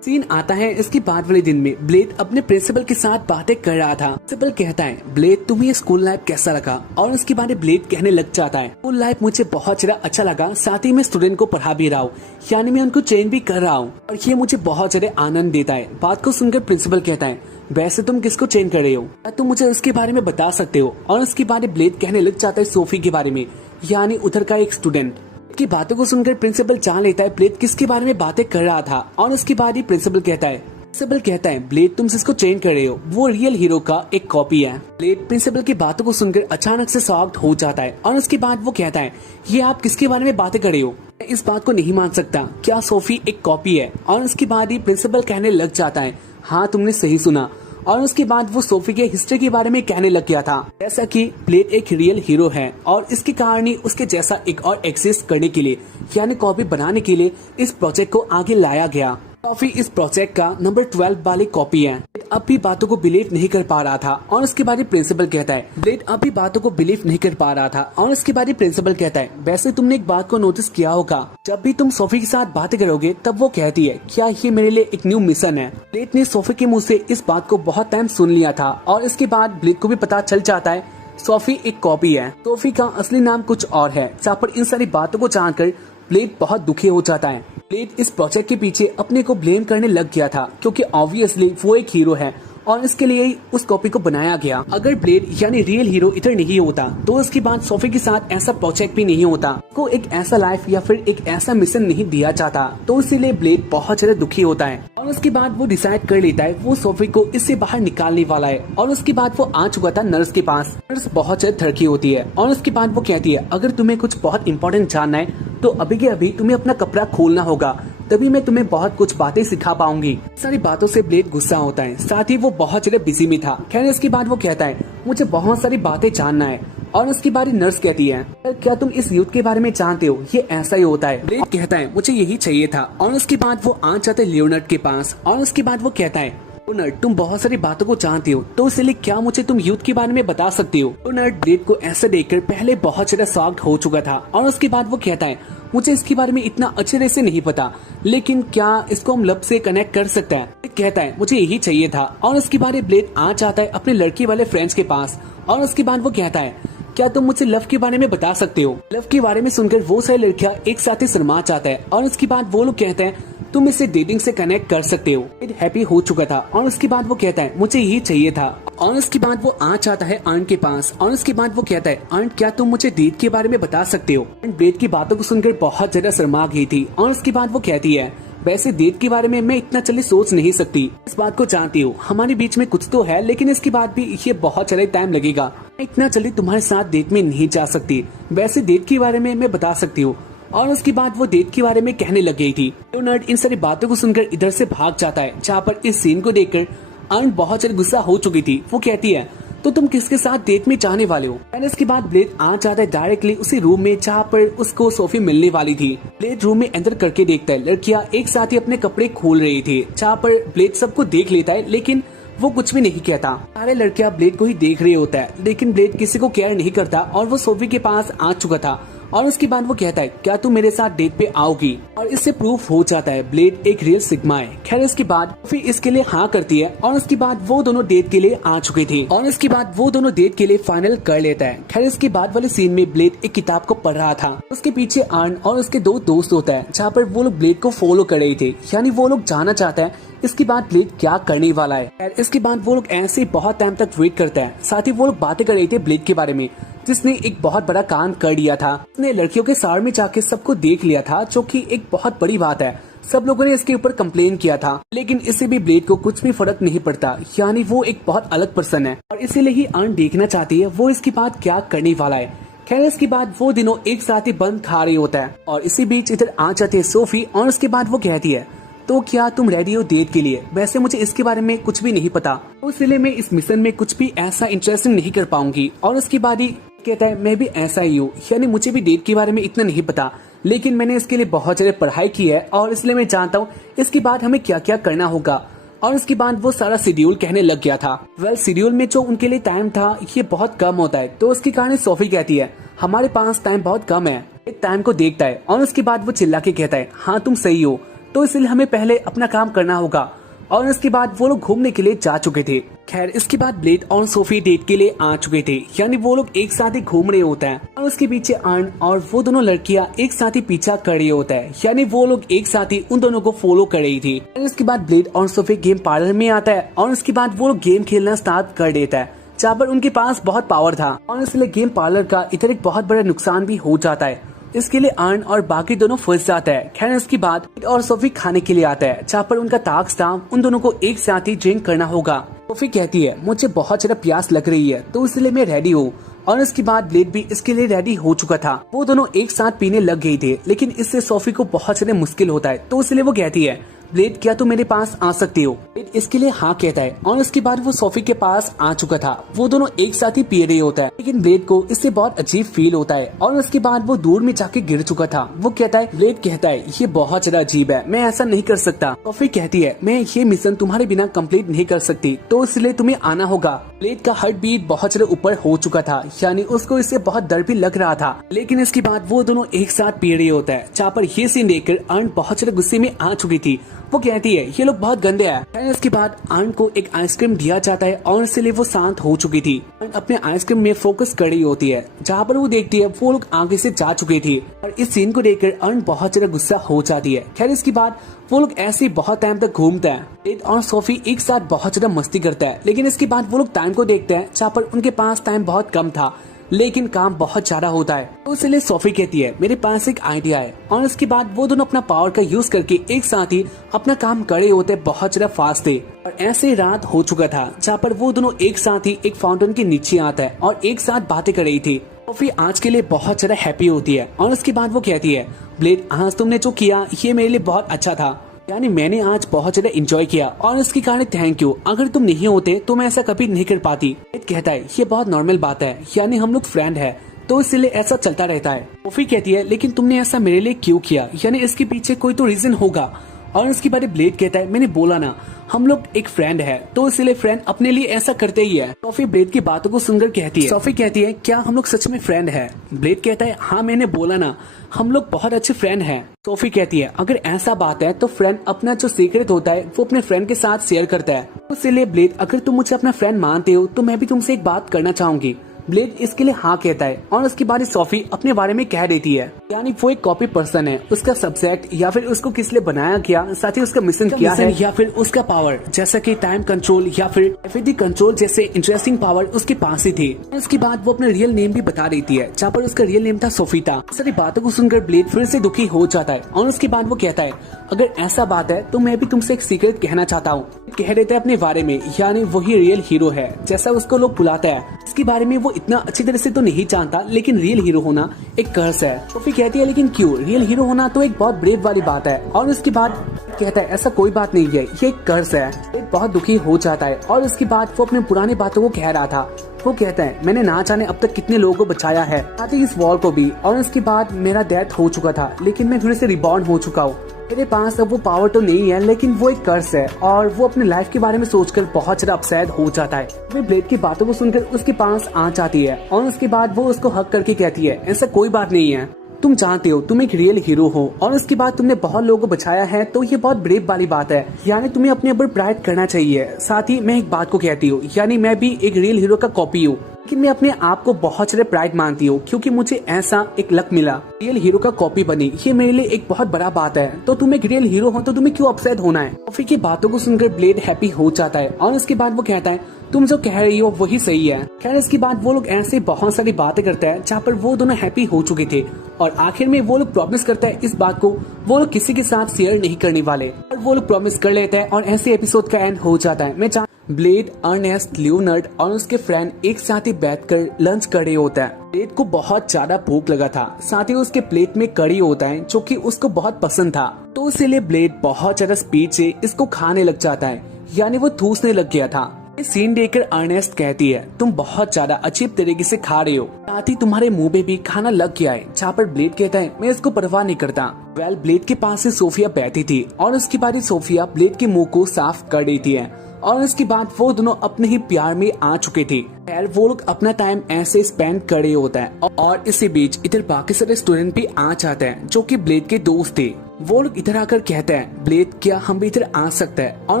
सीन आता है इसके बाद वाले दिन में ब्लेड अपने प्रिंसिपल के साथ बातें कर रहा था। प्रिंसिपल कहता है ब्लेड तुम्हें स्कूल लाइफ कैसा लगा। और उसके बाद ब्लेड कहने लग जाता है स्कूल लाइफ मुझे बहुत ज्यादा अच्छा लगा, साथ ही मैं स्टूडेंट को पढ़ा भी रहा हूँ, यानी मैं उनको ट्रेन भी कर रहा हूँ और ये मुझे बहुत ज्यादा आनंद देता है। बात को सुनकर प्रिंसिपल कहता है वैसे तुम किसको ट्रेन कर रहे हो, क्या तुम मुझे उसके बारे में बता सकते हो। और उसके बाद ब्लेड कहने लग जाता है सोफी के बारे में, यानी उधर का एक स्टूडेंट। की बातों को सुनकर प्रिंसिपल जान लेता है ब्लेड किसके बारे में बातें कर रहा था। और उसके बाद ही प्रिंसिपल कहता है ब्लेड तुम जिसको ट्रेन कर रहे हो वो रियल हीरो का एक कॉपी है। ब्लेड प्रिंसिपल की बातों को सुनकर अचानक से शॉक्ड हो जाता है और उसके बाद वो कहता है ये आप किसके बारे में बातें कर रहे हो, मैं इस बात को नहीं मान सकता, क्या सोफी एक कॉपी है। और उसके बाद ही प्रिंसिपल कहने लग जाता है हाँ तुमने सही सुना। और उसके बाद वो सोफी के हिस्ट्री के बारे में कहने लग गया था, जैसा कि ब्लेड एक रियल हीरो है और इसके कारण ही उसके जैसा एक और एग्जिस्ट करने के लिए यानी कॉपी बनाने के लिए इस प्रोजेक्ट को आगे लाया गया। सोफी इस प्रोजेक्ट का नंबर 12 वाली कॉपी है। अब भी बातों को बिलीव नहीं कर पा रहा था। और उसके बाद प्रिंसिपल कहता है ब्लेड अब भी बातों को बिलीव नहीं कर पा रहा था। और उसके बाद प्रिंसिपल कहता है वैसे तुमने एक बात को नोटिस किया होगा, जब भी तुम सोफी के साथ बातें करोगे तब वो कहती है क्या ये मेरे लिए एक न्यू मिशन है। ब्लेड ने सोफी के मुंह से इस बात को बहुत टाइम सुन लिया था और इसके बाद ब्लेड को भी पता चल जाता है सोफी एक कॉपी है। सोफी का असली नाम कुछ और है। जहाँ पर इन सारी बातों को जानकर ब्लेड बहुत दुखी हो जाता है। ब्लेड इस प्रोजेक्ट के पीछे अपने को ब्लेम करने लग गया था क्योंकि ऑब्वियसली वो एक हीरो है और इसके लिए ही उस कॉपी को बनाया गया। अगर ब्लेड यानी रियल हीरो इधर नहीं होता तो उसके बाद सोफी के साथ ऐसा प्रोजेक्ट भी नहीं होता, को एक ऐसा लाइफ या फिर एक ऐसा मिशन नहीं दिया जाता। तो इसीलिए ब्लेड बहुत ज्यादा दुखी होता है और उसके बाद वो डिसाइड कर लेता है वो सोफी को इससे बाहर निकालने वाला है। और उसके बाद वो आ चुका था नर्स के पास। नर्स बहुत ज्यादा थड़की होती है और उसके बाद वो कहती है अगर तुम्हें कुछ बहुत इंपॉर्टेंट जानना है तो अभी के अभी तुम्हें अपना कपड़ा खोलना होगा, तभी मैं तुम्हें बहुत कुछ बातें सिखा पाऊंगी। सारी बातों से ब्लेड गुस्सा होता है, साथ ही वो बहुत ज्यादा बिजी में था। खैर इसके बाद वो कहता है मुझे बहुत सारी बातें जानना है। और उसके बाद नर्स कहती है क्या तुम इस युद्ध के बारे में जानते हो, ये ऐसा ही होता है। ब्लेड कहता है मुझे यही चाहिए था। और उसके बाद वो आ जाता है लियोनार्ड के पास और उसके बाद वो कहता है लियोनार्ड तुम बहुत सारी बातों को जानते हो तो इसलिए क्या मुझे तुम युद्ध के बारे में बता सकते हो। लियोनार्ड ब्लेड को ऐसा देखकर पहले बहुत ज्यादा शॉक्ड हो चुका था और उसके बाद वो कहता है मुझे इसके बारे में इतना अच्छे तरह से नहीं पता, लेकिन क्या इसको हम लब से कनेक्ट कर सकते हैं। कहता है मुझे यही चाहिए था। और उसके बाद ब्लेड आ जाता है अपने लड़की वाले फ्रेंड्स के पास और उसके बाद वो कहता है क्या तुम मुझे लव के बारे में बता सकते हो। लव के बारे में सुनकर वो सारी लड़कियां एक साथ ही शर्मा जाता है और उसके बाद वो लोग कहते हैं तुम इसे डेटिंग से कनेक्ट कर सकते हो। हैप्पी हो चुका था और उसके बाद वो कहता है मुझे यही चाहिए था। और उसके बाद वो आ जाता है अर्न के पास और उसके बाद वो कहता है अर्न क्या तुम मुझे डेट के बारे में बता सकते हो। ब्लेड की बातों को सुनकर बहुत ज्यादा शर्मा गई थी और उसके बाद वो कहती है वैसे डेट के बारे में मैं इतना जल्दी सोच नहीं सकती, इस बात को जानती हूँ हमारे बीच में कुछ तो है, लेकिन इसके बाद भी ये बहुत ज्यादा टाइम लगेगा, मैं इतना जल्दी तुम्हारे साथ डेट में नहीं जा सकती। वैसे डेट के बारे में मैं बता सकती हूँ, और उसके बाद वो डेट के बारे में कहने लग गई थी। लियोनार्ड इन सारी बातों को सुनकर इधर से भाग जाता है, जहाँ पर इस सीन को देखकर अर्न बहुत ज्यादा गुस्सा हो चुकी थी। वो कहती है तो तुम किसके साथ डेट में जाने वाले हो। इसके बाद ब्लेड आ जाता है डायरेक्टली उसी रूम में जहाँ पर उसको सोफी मिलने वाली थी। ब्लेड रूम में एंटर करके देखता है लड़कियां एक साथ ही अपने कपड़े खोल रही थी, जहाँ पर ब्लेड सबको देख लेता है लेकिन वो कुछ भी नहीं कहता। सारे लड़कियां ब्लेड को ही देख रही होता है, लेकिन ब्लेड किसी को केयर नहीं करता और वो सोफी के पास आ चुका था। और उसके बाद वो कहता है क्या तुम मेरे साथ डेट पे आओगी, और इससे प्रूफ हो जाता है ब्लेड एक रियल सिग्मा है। खैर इसके बाद सोफी इसके लिए हाँ करती है और उसके बाद वो दोनों डेट के लिए आ चुके थे और इसके बाद वो दोनों डेट के लिए फाइनल कर लेता है। खैर इसके बाद वाले सीन में ब्लेड एक किताब को पढ़ रहा था, उसके पीछे अर्न और उसके दो दोस्त होता है, जहाँ पर वो लोग ब्लेड को फॉलो कर रहे थे, यानी वो लोग जानना चाहते हैं इसके बाद ब्लेड क्या करने वाला है। खैर इसके बाद वो लोग ऐसे बहुत टाइम तक वेट करते हैं। साथ ही वो लोग बातें कर रहे थे ब्लेड के बारे में, जिसने एक बहुत बड़ा कांड कर दिया था। उसने लड़कियों के सार में जाके सबको देख लिया था, जो कि एक बहुत बड़ी बात है। सब लोगों ने इसके ऊपर कंप्लेन किया था, लेकिन इससे भी ब्लेड को कुछ भी फर्क नहीं पड़ता, यानी वो एक बहुत अलग पर्सन है और इसीलिए ही अर्न देखना चाहती है वो इसके बाद क्या करने वाला है। खैर इसके बाद वो दिनों एक साथ ही बंद खा रही होता है और इसी बीच इधर आ जाती है सोफी और उसके बाद वो कहती है तो क्या तुम रेडी हो डेट के लिए। वैसे मुझे इसके बारे में कुछ भी नहीं पता, तो इसलिए मैं इस मिशन में कुछ भी ऐसा इंटरेस्टिंग नहीं कर पाऊंगी। और उसके बाद ही कहता है मैं भी ऐसा ही हूँ, यानी मुझे भी डेट के बारे में इतना नहीं पता, लेकिन मैंने इसके लिए बहुत ज्यादा पढ़ाई की है और इसलिए मैं जानता हूँ इसके बाद हमें क्या क्या करना होगा। और उसके बाद वो सारा शेड्यूल कहने लग गया था। शेड्यूल में जो उनके लिए टाइम था ये बहुत कम होता है, तो उसके कारण सोफी कहती है हमारे पास टाइम बहुत कम है। एक टाइम को देखता है और उसके बाद वो चिल्ला के कहता है हाँ तुम सही हो, तो इसलिए हमें पहले अपना काम करना होगा। और इसके बाद वो लोग घूमने के लिए जा चुके थे। खैर इसके बाद ब्लेड और सोफी डेट के लिए आ चुके थे, यानी वो लोग एक साथ ही घूम रहे होता है और उसके पीछे अर्न और वो दोनों लड़कियां एक साथ ही पीछा कर रही होता है, यानी वो लोग एक साथ ही उन दोनों को फॉलो कर रही थी। इसके बाद ब्लेड और सोफी गेम पार्लर में आता है और उसके बाद वो लोग गेम खेलना स्टार्ट कर देता है, जहाँ पर उनके पास बहुत पावर था और इसलिए गेम पार्लर का इधर एक बहुत बड़ा नुकसान भी हो जाता है। इसके लिए अर्न और बाकी दोनों फंस जाता है। खैर इसके बाद और सोफी खाने के लिए आता है, जहाँ पर उनका टास्क था उन दोनों को एक साथ ही ड्रिंक करना होगा। सोफी कहती है मुझे बहुत ज्यादा प्यास लग रही है, तो इसलिए मैं रेडी हूँ। और इसके बाद ब्लेड भी इसके लिए रेडी हो चुका था। वो दोनों एक साथ पीने लग गए थे, लेकिन इससे सोफी को बहुत ज्यादा मुश्किल होता है, तो इसलिए वो कहती है ब्लेड क्या तुम मेरे पास आ सकती हो। ब्लेड इसके लिए हाँ कहता है और उसके बाद वो सोफी के पास आ चुका था। वो दोनों एक साथ ही पी रहे होता है, लेकिन ब्लेड को इससे बहुत अजीब फील होता है और उसके बाद वो दूर में जाके गिर चुका था। वो कहता है ब्लेड कहता है ये बहुत ज्यादा अजीब है, मैं ऐसा नहीं कर सकता। सोफी कहती है मैं ये मिशन तुम्हारे बिना कंप्लीट नहीं कर सकती, तो इसलिए तुम्हें आना होगा। ब्लेड का हार्ट बीट बहुत ज्यादा ऊपर हो चुका था, यानी उसको इससे बहुत डर भी लग रहा था। लेकिन इसके बाद वो दोनों एक साथ पी रहे होता है, जहाँ पर ये सीन देखकर अर्न बहुत ज्यादा गुस्से में आ चुकी थी। वो कहती है ये लोग बहुत गंदे हैं। इसके बाद अर्न को एक आइसक्रीम दिया जाता है और इसलिए वो शांत हो चुकी थी। अर्न अपने आइसक्रीम में फोकस कर रही होती है, जहाँ पर वो देखती है वो लोग आगे से जा चुके थे और इस सीन को देखकर अर्न बहुत ज्यादा गुस्सा हो जाती है। खैर इसके बाद वो लोग ऐसे ही बहुत टाइम तक घूमते हैं। ब्लेड और सोफी एक साथ बहुत ज्यादा मस्ती करते हैं, लेकिन इसके बाद वो लोग टाइम को देखते हैं, जहाँ पर उनके पास टाइम बहुत कम था, लेकिन काम बहुत ज्यादा होता है। तो इसलिए सोफी कहती है मेरे पास एक आइडिया है। और इसके बाद वो दोनों अपना पावर का यूज करके एक साथ ही अपना काम करे होते बहुत ज्यादा फास्ट थे। और ऐसे रात हो चुका था, जहाँ पर वो दोनों एक साथ ही एक फाउंटेन के नीचे आता है और एक साथ बातें कर रही थी। सोफी आज के लिए बहुत ज्यादा हैप्पी होती है और उसके बाद वो कहती है ब्लेड आज तुमने जो किया ये मेरे लिए बहुत अच्छा था, यानी मैंने आज बहुत ज्यादा एंजॉय किया और इसके कारण थैंक यू। अगर तुम नहीं होते तो मैं ऐसा कभी नहीं कर पाती। ब्लेड कहता है ये बहुत नॉर्मल बात है, यानी हम लोग फ्रेंड है, तो इसलिए ऐसा चलता रहता है। सोफी कहती है लेकिन तुमने ऐसा मेरे लिए क्यों किया, यानी इसके पीछे कोई तो रीजन होगा। और इसके बारे ब्लेड कहता है मैंने बोला ना हम लोग एक फ्रेंड है, तो इसलिए फ्रेंड अपने लिए ऐसा करते ही है। सोफी ब्लेड की बातों को सुनकर कहती है सोफी कहती है क्या हम लोग सच में फ्रेंड है। ब्लेड कहता है हाँ मैंने बोला ना हम लोग बहुत अच्छे फ्रेंड हैं। सोफी कहती है अगर ऐसा बात है तो फ्रेंड अपना जो सीक्रेट होता है वो अपने फ्रेंड के साथ शेयर करता है। तो इसलिए ब्लेड अगर तुम मुझे अपना फ्रेंड मानते हो तो मैं भी तुमसे एक बात करना चाहूंगी। ब्लेड इसके लिए हाँ कहता है और उसके बाद सोफी अपने बारे में कह देती है, यानी वो एक कॉपी पर्सन है, उसका सब्जेक्ट या फिर उसको किस लिए बनाया गया, साथ ही उसका मिशन क्या है या फिर उसका पावर जैसा कि टाइम कंट्रोल या फिर एफिडी कंट्रोल जैसे इंटरेस्टिंग पावर उसके पास ही थी। उसके बाद वो अपना रियल नेम भी बता देती है, जहाँ पर उसका रियल नेम था सोफीता। सारी बातों को सुनकर ब्लेड फिर से दुखी हो जाता है और उसके बाद वो कहता है अगर ऐसा बात है तो मैं भी तुमसे एक सीक्रेट कहना चाहता हूँ। कह देता है अपने बारे में, यानी वही रियल हीरो है जैसा उसको लोग बुलाता है। इसके बारे में वो इतना अच्छी तरह से तो नहीं जानता, लेकिन रियल हीरो होना एक कर्स है। सोफी कहती है लेकिन क्यों, रियल हीरो होना तो एक बहुत ब्रेव वाली बात है। और उसके बाद कहता है ऐसा कोई बात नहीं है, ये एक कर्स है। ब्लेड बहुत दुखी हो जाता है और उसके बाद वो अपने पुरानी बातों को कह रहा था। वो कहता है मैंने ना जाने अब तक कितने लोगों को बचाया है, साथ ही इस वॉल को भी। और उसके बाद मेरा डेथ हो चुका था, लेकिन मैं फिर से रिबॉर्न हो चुका हूँ। मेरे पास अब वो पावर तो नहीं है, लेकिन वो एक कर्स है। और वो अपने लाइफ के बारे में सोचकर बहुत ज्यादा अपसेट हो जाता है। वे ब्लेड की बातों को सुनकर उसके पास आ जाती है और उसके बाद वो उसको हक करके कहती है ऐसा कोई बात नहीं है, तुम जानते हो तुम एक रियल हीरो हो और उसके बाद तुमने बहुत लोगों को बचाया है, तो ये बहुत ब्रेव वाली बात है। यानी तुम्हें अपने ऊपर प्राइड करना चाहिए। साथ ही मैं एक बात को कहती हूँ, यानी मैं भी एक रियल हीरो का कॉपी हूँ, लेकिन मैं अपने आप को बहुत ज्यादा प्राइड मानती हूँ क्योंकि मुझे ऐसा एक लक मिला, रियल हीरो का कॉपी बनी। ये मेरे लिए एक बहुत बड़ा बात है। तो तुम एक रियल हीरो हो तो तुम्हें क्यों अपसेट होना है। सोफी की बातों को सुनकर ब्लेड हैप्पी हो जाता है और उसके बाद वो कहता है तुम जो कह रही हो वही सही है। खैर इसके बाद वो लोग ऐसे बहुत सारी बातें करते हैं जहाँ पर वो दोनों हैप्पी हो चुके थे और आखिर में वो लोग प्रॉमिस करते हैं इस बात को वो लोग किसी के साथ शेयर नहीं करने वाले। और वो लोग प्रॉमिस कर लेते हैं और ऐसे एपिसोड का एंड हो जाता है। ब्लेड, अर्नेस्ट, लियोनार्ड और उसके फ्रेंड एक साथ ही बैठकर लंच कर रहे होता है। ब्लेड को बहुत ज्यादा भूख लगा था, साथ ही उसके प्लेट में कड़ी होता है जो कि उसको बहुत पसंद था, तो इसीलिए ब्लेड बहुत ज्यादा स्पीड से इसको खाने लग जाता है, यानी वो ठूसने लग गया था। ये सीन देखकर अर्नेस्ट कहती है तुम बहुत ज्यादा अच्छी तरीके से खा रहे हो, साथ ही तुम्हारे मुंह में भी खाना लग गया है। जहाँ पर ब्लेड कहता है मैं इसको परवाह नहीं करता। वेल ब्लेड के पास से सोफिया बैठी थी और उसके बाद सोफिया ब्लेड के मुंह को साफ कर रही थी और उसके बाद वो दोनों अपने ही प्यार में आ चुके थे। खैर वो लोग अपना टाइम ऐसे स्पेंड कर रहे होता है और इसी बीच इधर बाकी सारे स्टूडेंट भी आ जाते हैं जो कि ब्लेड के दोस्त थे। वो लोग इधर आकर कहते हैं ब्लेड क्या हम भी इधर आ सकते हैं। और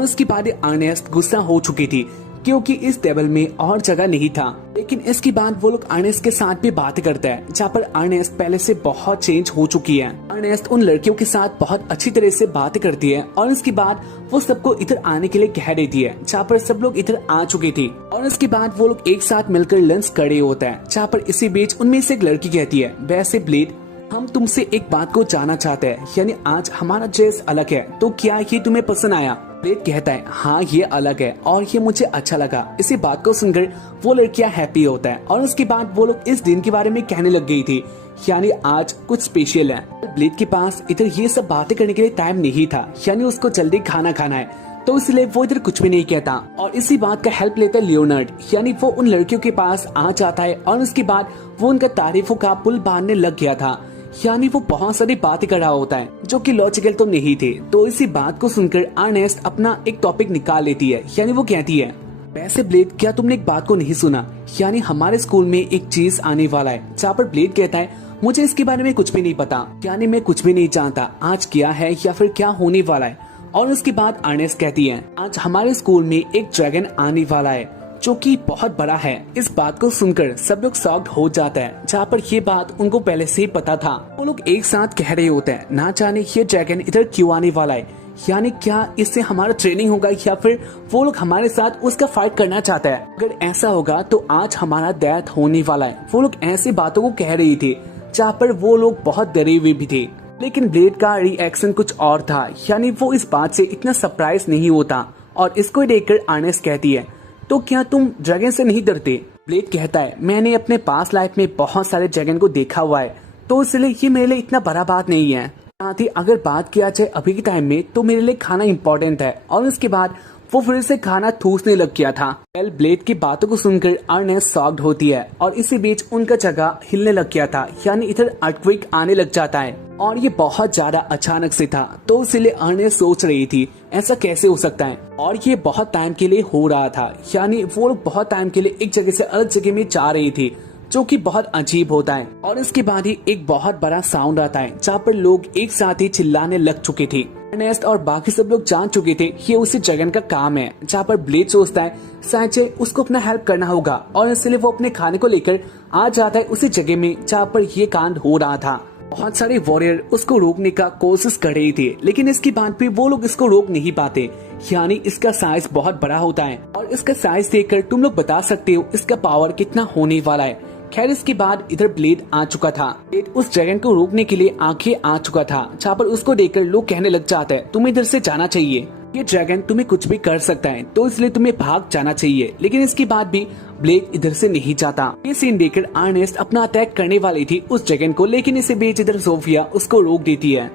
उसके बाद अर्नेस्ट गुस्सा हो चुकी थी क्योंकि इस टेबल में और जगह नहीं था। लेकिन इसके बाद वो लोग अर्नेस्ट के साथ भी बात करते हैं जहाँ पर अर्नेस्ट पहले से बहुत चेंज हो चुकी है। अर्नेस्ट उन लड़कियों के साथ बहुत अच्छी तरह से बात करती है और उसके बाद वो सबको इधर आने के लिए कह देती है जहाँ पर सब लोग इधर आ चुके थे। और उसके बाद वो लोग एक साथ मिलकर लंच कर रहे होते हैं जहाँ पर इसी बीच उनमें से एक लड़की कहती है वैसे ब्लेड हम तुमसे एक बात को जानना चाहते हैं, यानी आज हमारा ड्रेस अलग है तो क्या ये तुम्हें पसंद आया। ब्लेड कहता है हाँ ये अलग है और ये मुझे अच्छा लगा। इसी बात को सुनकर वो लड़कियां हैप्पी होता है और उसके बाद वो लोग इस दिन के बारे में कहने लग गई थी, यानी आज कुछ स्पेशल है। ब्लेड के पास इधर ये सब बातें करने के लिए टाइम नहीं था, यानी उसको जल्दी खाना खाना है, तो इसलिए वो इधर कुछ भी नहीं कहता। और इसी बात का हेल्प लेता है लियोनार्ड, यानी वो उन लड़कियों के पास आ जाता है और उसके बाद वो उनका तारीफों का पुल बांधने लग गया था, यानी वो बहुत सारी बातें कर रहा होता है जो कि लॉजिकल तो नहीं थे। तो इसी बात को सुनकर अर्नेस्ट अपना एक टॉपिक निकाल लेती है, यानी वो कहती है वैसे ब्लेड क्या तुमने एक बात को नहीं सुना, यानी हमारे स्कूल में एक चीज आने वाला है। जहाँ पर ब्लेड कहता है मुझे इसके बारे में कुछ भी नहीं पता, यानी मैं कुछ भी नहीं जानता आज क्या है या फिर क्या होने वाला है। और उसके बाद अर्नेस्ट कहती है आज हमारे स्कूल में एक ड्रैगन आने वाला है जो कि बहुत बड़ा है। इस बात को सुनकर सब लोग शॉक्ड हो जाते हैं, जहाँ पर ये बात उनको पहले से ही पता था। वो लोग एक साथ कह रहे होते हैं ना जाने ये ड्रैगन इधर क्यों आने वाला है, यानी क्या इससे हमारा ट्रेनिंग होगा या फिर वो लोग हमारे साथ उसका फाइट करना चाहता है। अगर ऐसा होगा तो आज हमारा डेथ होने वाला है। वो लोग ऐसी बातों को कह रही थी जहाँ पर वो लोग बहुत डरे हुए भी थे, लेकिन ब्लेड का रिएक्शन कुछ और था, यानी वो इस बात से इतना सरप्राइज नहीं होता। और इसको देखकर अर्नेस्ट कहती है तो क्या तुम ड्रैगन से नहीं डरते। ब्लेड कहता है मैंने अपने पास लाइफ में बहुत सारे ड्रैगन को देखा हुआ है, तो इसलिए ये मेरे लिए इतना बड़ा बात नहीं है। साथ ही अगर बात किया जाए अभी के टाइम में तो मेरे लिए खाना इम्पोर्टेंट है। और उसके बाद वो फिर से खाना ठूसने लग गया था। वेल ब्लेड की बातों को सुनकर अर्नेस्ट शॉक्ड होती है और इसी बीच उनका जगह हिलने लग गया था, यानी इधर अर्थक्वेक आने लग जाता है और ये बहुत ज्यादा अचानक से था। तो इसलिए अर्नेस्ट सोच रही थी ऐसा कैसे हो सकता है, और ये बहुत टाइम के लिए हो रहा था, यानी वो लोग बहुत टाइम के लिए एक जगह से अलग जगह में जा रही थी जो कि बहुत अजीब होता है। और इसके बाद ही एक बहुत बड़ा साउंड आता है जहाँ पर लोग एक साथ ही चिल्लाने लग चुके थे। अर्नेस्ट और बाकी सब लोग जान चुके थे ये उसी ड्रैगन का काम है। जहाँ पर ब्लेड सोचता है शायद से उसको अपना हेल्प करना होगा और इसलिए वो अपने खाने को लेकर आ जाता है उसी जगह में जहाँ पर ये कांड हो रहा था। बहुत सारे वॉरियर उसको रोकने का कोशिश कर रहे थे, लेकिन इसके बाद भी वो लोग इसको रोक नहीं पाते, यानी इसका साइज बहुत बड़ा होता है और इसका साइज देखकर तुम लोग बता सकते हो इसका पावर कितना होने वाला है। खैर इसके बाद इधर ब्लेड आ चुका था। ब्लेड उस ड्रैगन को रोकने के लिए आगे आ चुका था, जहाँ पर उसको देखकर लोग कहने लग जाते हैं तुम्हें इधर से जाना चाहिए। ये ड्रैगन तुम्हें कुछ भी कर सकता है, तो इसलिए तुम्हें भाग जाना चाहिए। लेकिन इसके बाद भी ब्लेड इधर से नहीं जाता। ये सीन देखकर अर्नेस्ट अपना अटैक करने वाली थी उस ड्रैगन को, लेकिन इसी बीच इधर सोफिया उसको रोक देती है।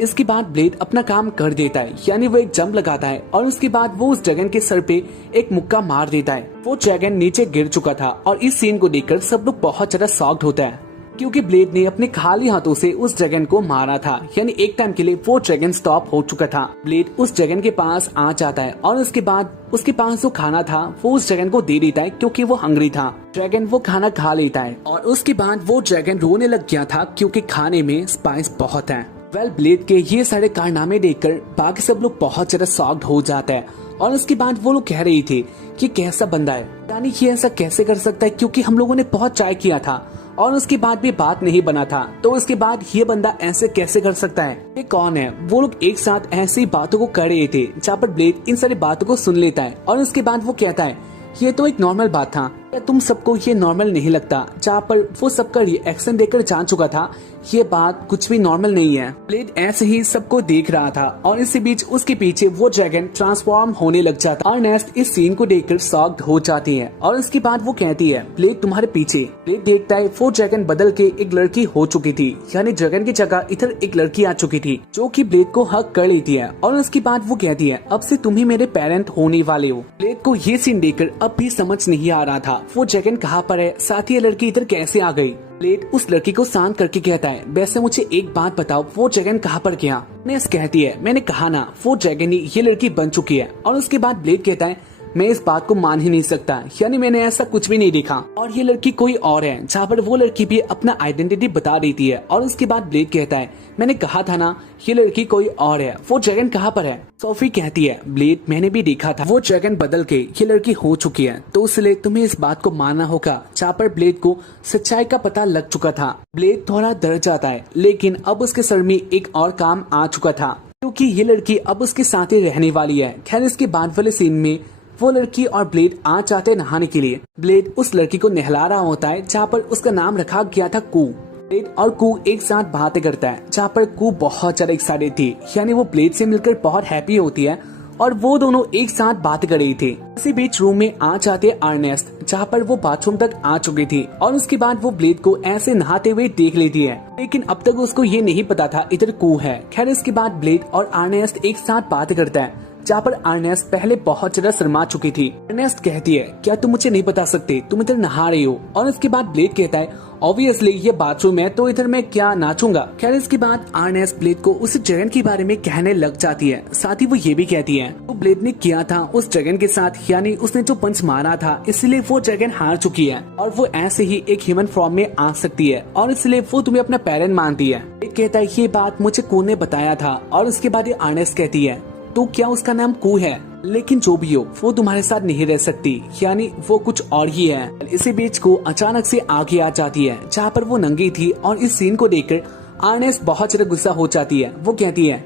इसके बाद ब्लेड अपना काम कर देता है, यानी वो एक जंप लगाता है और उसके बाद वो उस ड्रैगन के सर पे एक मुक्का मार देता है। वो ड्रैगन नीचे गिर चुका था और इस सीन को देखकर सब लोग बहुत ज्यादा शॉक्ड होता है, क्योंकि ब्लेड ने अपने खाली हाथों से उस ड्रैगन को मारा था। यानी एक टाइम के लिए वो ड्रैगन स्टॉप हो चुका था। ब्लेड उस ड्रैगन के पास आ जाता है और उसके बाद उसके पास जो खाना था वो उस ड्रैगन को दे देता है, क्योंकि वो हंग्री था। ड्रैगन वो खाना खा लेता है और उसके बाद वो ड्रैगन रोने लग गया था, क्योंकि खाने में स्पाइस बहुत है। ब्लेड के ये सारे कारनामे देखकर बाकी सब लोग बहुत ज्यादा शॉक्ड हो जाता है और उसके बाद वो लोग कह रही थी कि कैसा बंदा है, यानी ये ऐसा कैसे कर सकता है, क्योंकि हम लोगों ने बहुत ट्राई किया था और उसके बाद भी बात नहीं बना था, तो उसके बाद ये बंदा ऐसे कैसे कर सकता है, ये कौन है। वो लोग एक साथ ऐसी बातों को कर रहे थे, जहाँ पर ब्लेड इन सारी बातों को सुन लेता है और उसके बाद वो कहता है ये तो एक नॉर्मल बात था, तुम सबको ये नॉर्मल नहीं लगता। जहाँ पर वो सबका रिएक्शन देखकर जान चुका था ये बात कुछ भी नॉर्मल नहीं है। ब्लेड ऐसे ही सबको देख रहा था और इसी बीच उसके पीछे वो ड्रैगन ट्रांसफॉर्म होने लग जाता और अर्नेस्ट इस सीन को देखकर शॉक्ड हो जाती है और उसके बाद वो कहती है ब्लेड तुम्हारे पीछे। ब्लेड देखता है वो ड्रैगन बदल के एक लड़की हो चुकी थी, यानी ड्रैगन की जगह इधर एक लड़की आ चुकी थी जो कि ब्लेड को हक कर लेती है और उसके बाद वो कहती है अब से तुम ही मेरे पेरेंट होने वाले हो। ब्लेड को ये सीन देखकर अब भी समझ नहीं आ रहा था वो ड्रैगन कहाँ पर है, साथ ही ये लड़की इधर कैसे आ गई। ब्लेड उस लड़की को शांत करके कहता है वैसे मुझे एक बात बताओ, वो ड्रैगन कहाँ पर गया। नेस कहती है मैंने कहा ना वो ड्रैगन ही ये लड़की बन चुकी है और उसके बाद ब्लेड कहता है मैं इस बात को मान ही नहीं सकता, यानी मैंने ऐसा कुछ भी नहीं देखा और ये लड़की कोई और है। जहाँ पर वो लड़की भी अपना आइडेंटिटी बता देती है और उसके बाद ब्लेड कहता है मैंने कहा था ना ये लड़की कोई और है, वो ड्रैगन कहाँ पर है। सोफी कहती है ब्लेड मैंने भी देखा था वो ड्रैगन बदल के ये लड़की हो चुकी है, तो इसलिए तुम्हें इस बात को मानना होगा। जहाँ पर ब्लेड को सच्चाई का पता लग चुका था। ब्लेड थोड़ा डर जाता है, लेकिन अब उसके सर में एक और काम आ चुका था, क्योंकि ये लड़की अब उसके साथ ही रहने वाली है। खैर इसके बाद वाले सीन में वो लड़की और ब्लेड आ जाते हैं नहाने के लिए। ब्लेड उस लड़की को नहला रहा होता है, जहाँ पर उसका नाम रखा गया था कू। ब्लेड और कू एक साथ बातें करता है, जहाँ पर कू बहुत ज्यादा एक्साइटेड थी, यानी वो ब्लेड से मिलकर बहुत हैप्पी होती है और वो दोनों एक साथ बात कर रही थी। इसी बीच रूम में आ जाते अर्नेस्ट, जहाँ पर वो बाथरूम तक आ चुकी थी और उसके बाद वो ब्लेड को ऐसे नहाते हुए देख लेती है, लेकिन अब तक उसको ये नहीं पता था इधर कू है। खैर इसके बाद ब्लेड और अर्नेस्ट एक साथ बात करता है, जहाँ पर अर्नेस्ट पहले बहुत ज्यादा शर्मा चुकी थी। अर्नेस्ट कहती है क्या तुम मुझे नहीं बता सकते, तुम इधर नहा रही हो। और इसके बाद ब्लेड कहता है ऑब्वियसली ये बाथरूम है तो इधर मैं क्या नाचूंगा। खैर इसके बाद अर्नेस्ट ब्लेड को उस ड्रैगन के बारे में कहने लग जाती है, साथ ही वो ये भी कहती है तो ब्लेड ने किया था उस ड्रैगन के साथ, यानी उसने जो पंच मारा था इसलिए वो ड्रैगन हार चुकी है और वो ऐसे ही एक ह्यूमन फॉर्म में आ सकती है और इसलिए वो तुम्हें अपना पेरेंट मानती है। ब्लेड कहता है ये बात मुझे कू ने बताया था और उसके बाद ये अर्नेस्ट कहती है तो क्या उसका नाम कू है, लेकिन जो भी हो वो तुम्हारे साथ नहीं रह सकती, यानी वो कुछ और ही है। इसी बीच को अचानक से आगे आ जाती है, जहाँ पर वो नंगी थी और इस सीन को देखकर अर्नेस्ट बहुत ज्यादा गुस्सा हो जाती है। वो कहती है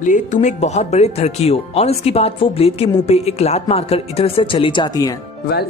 ब्लेड तुम एक बहुत बड़े थरकी हो और इसके बाद वो ब्लेड के मुंह पे एक लात मारकर इधर से चली जाती है।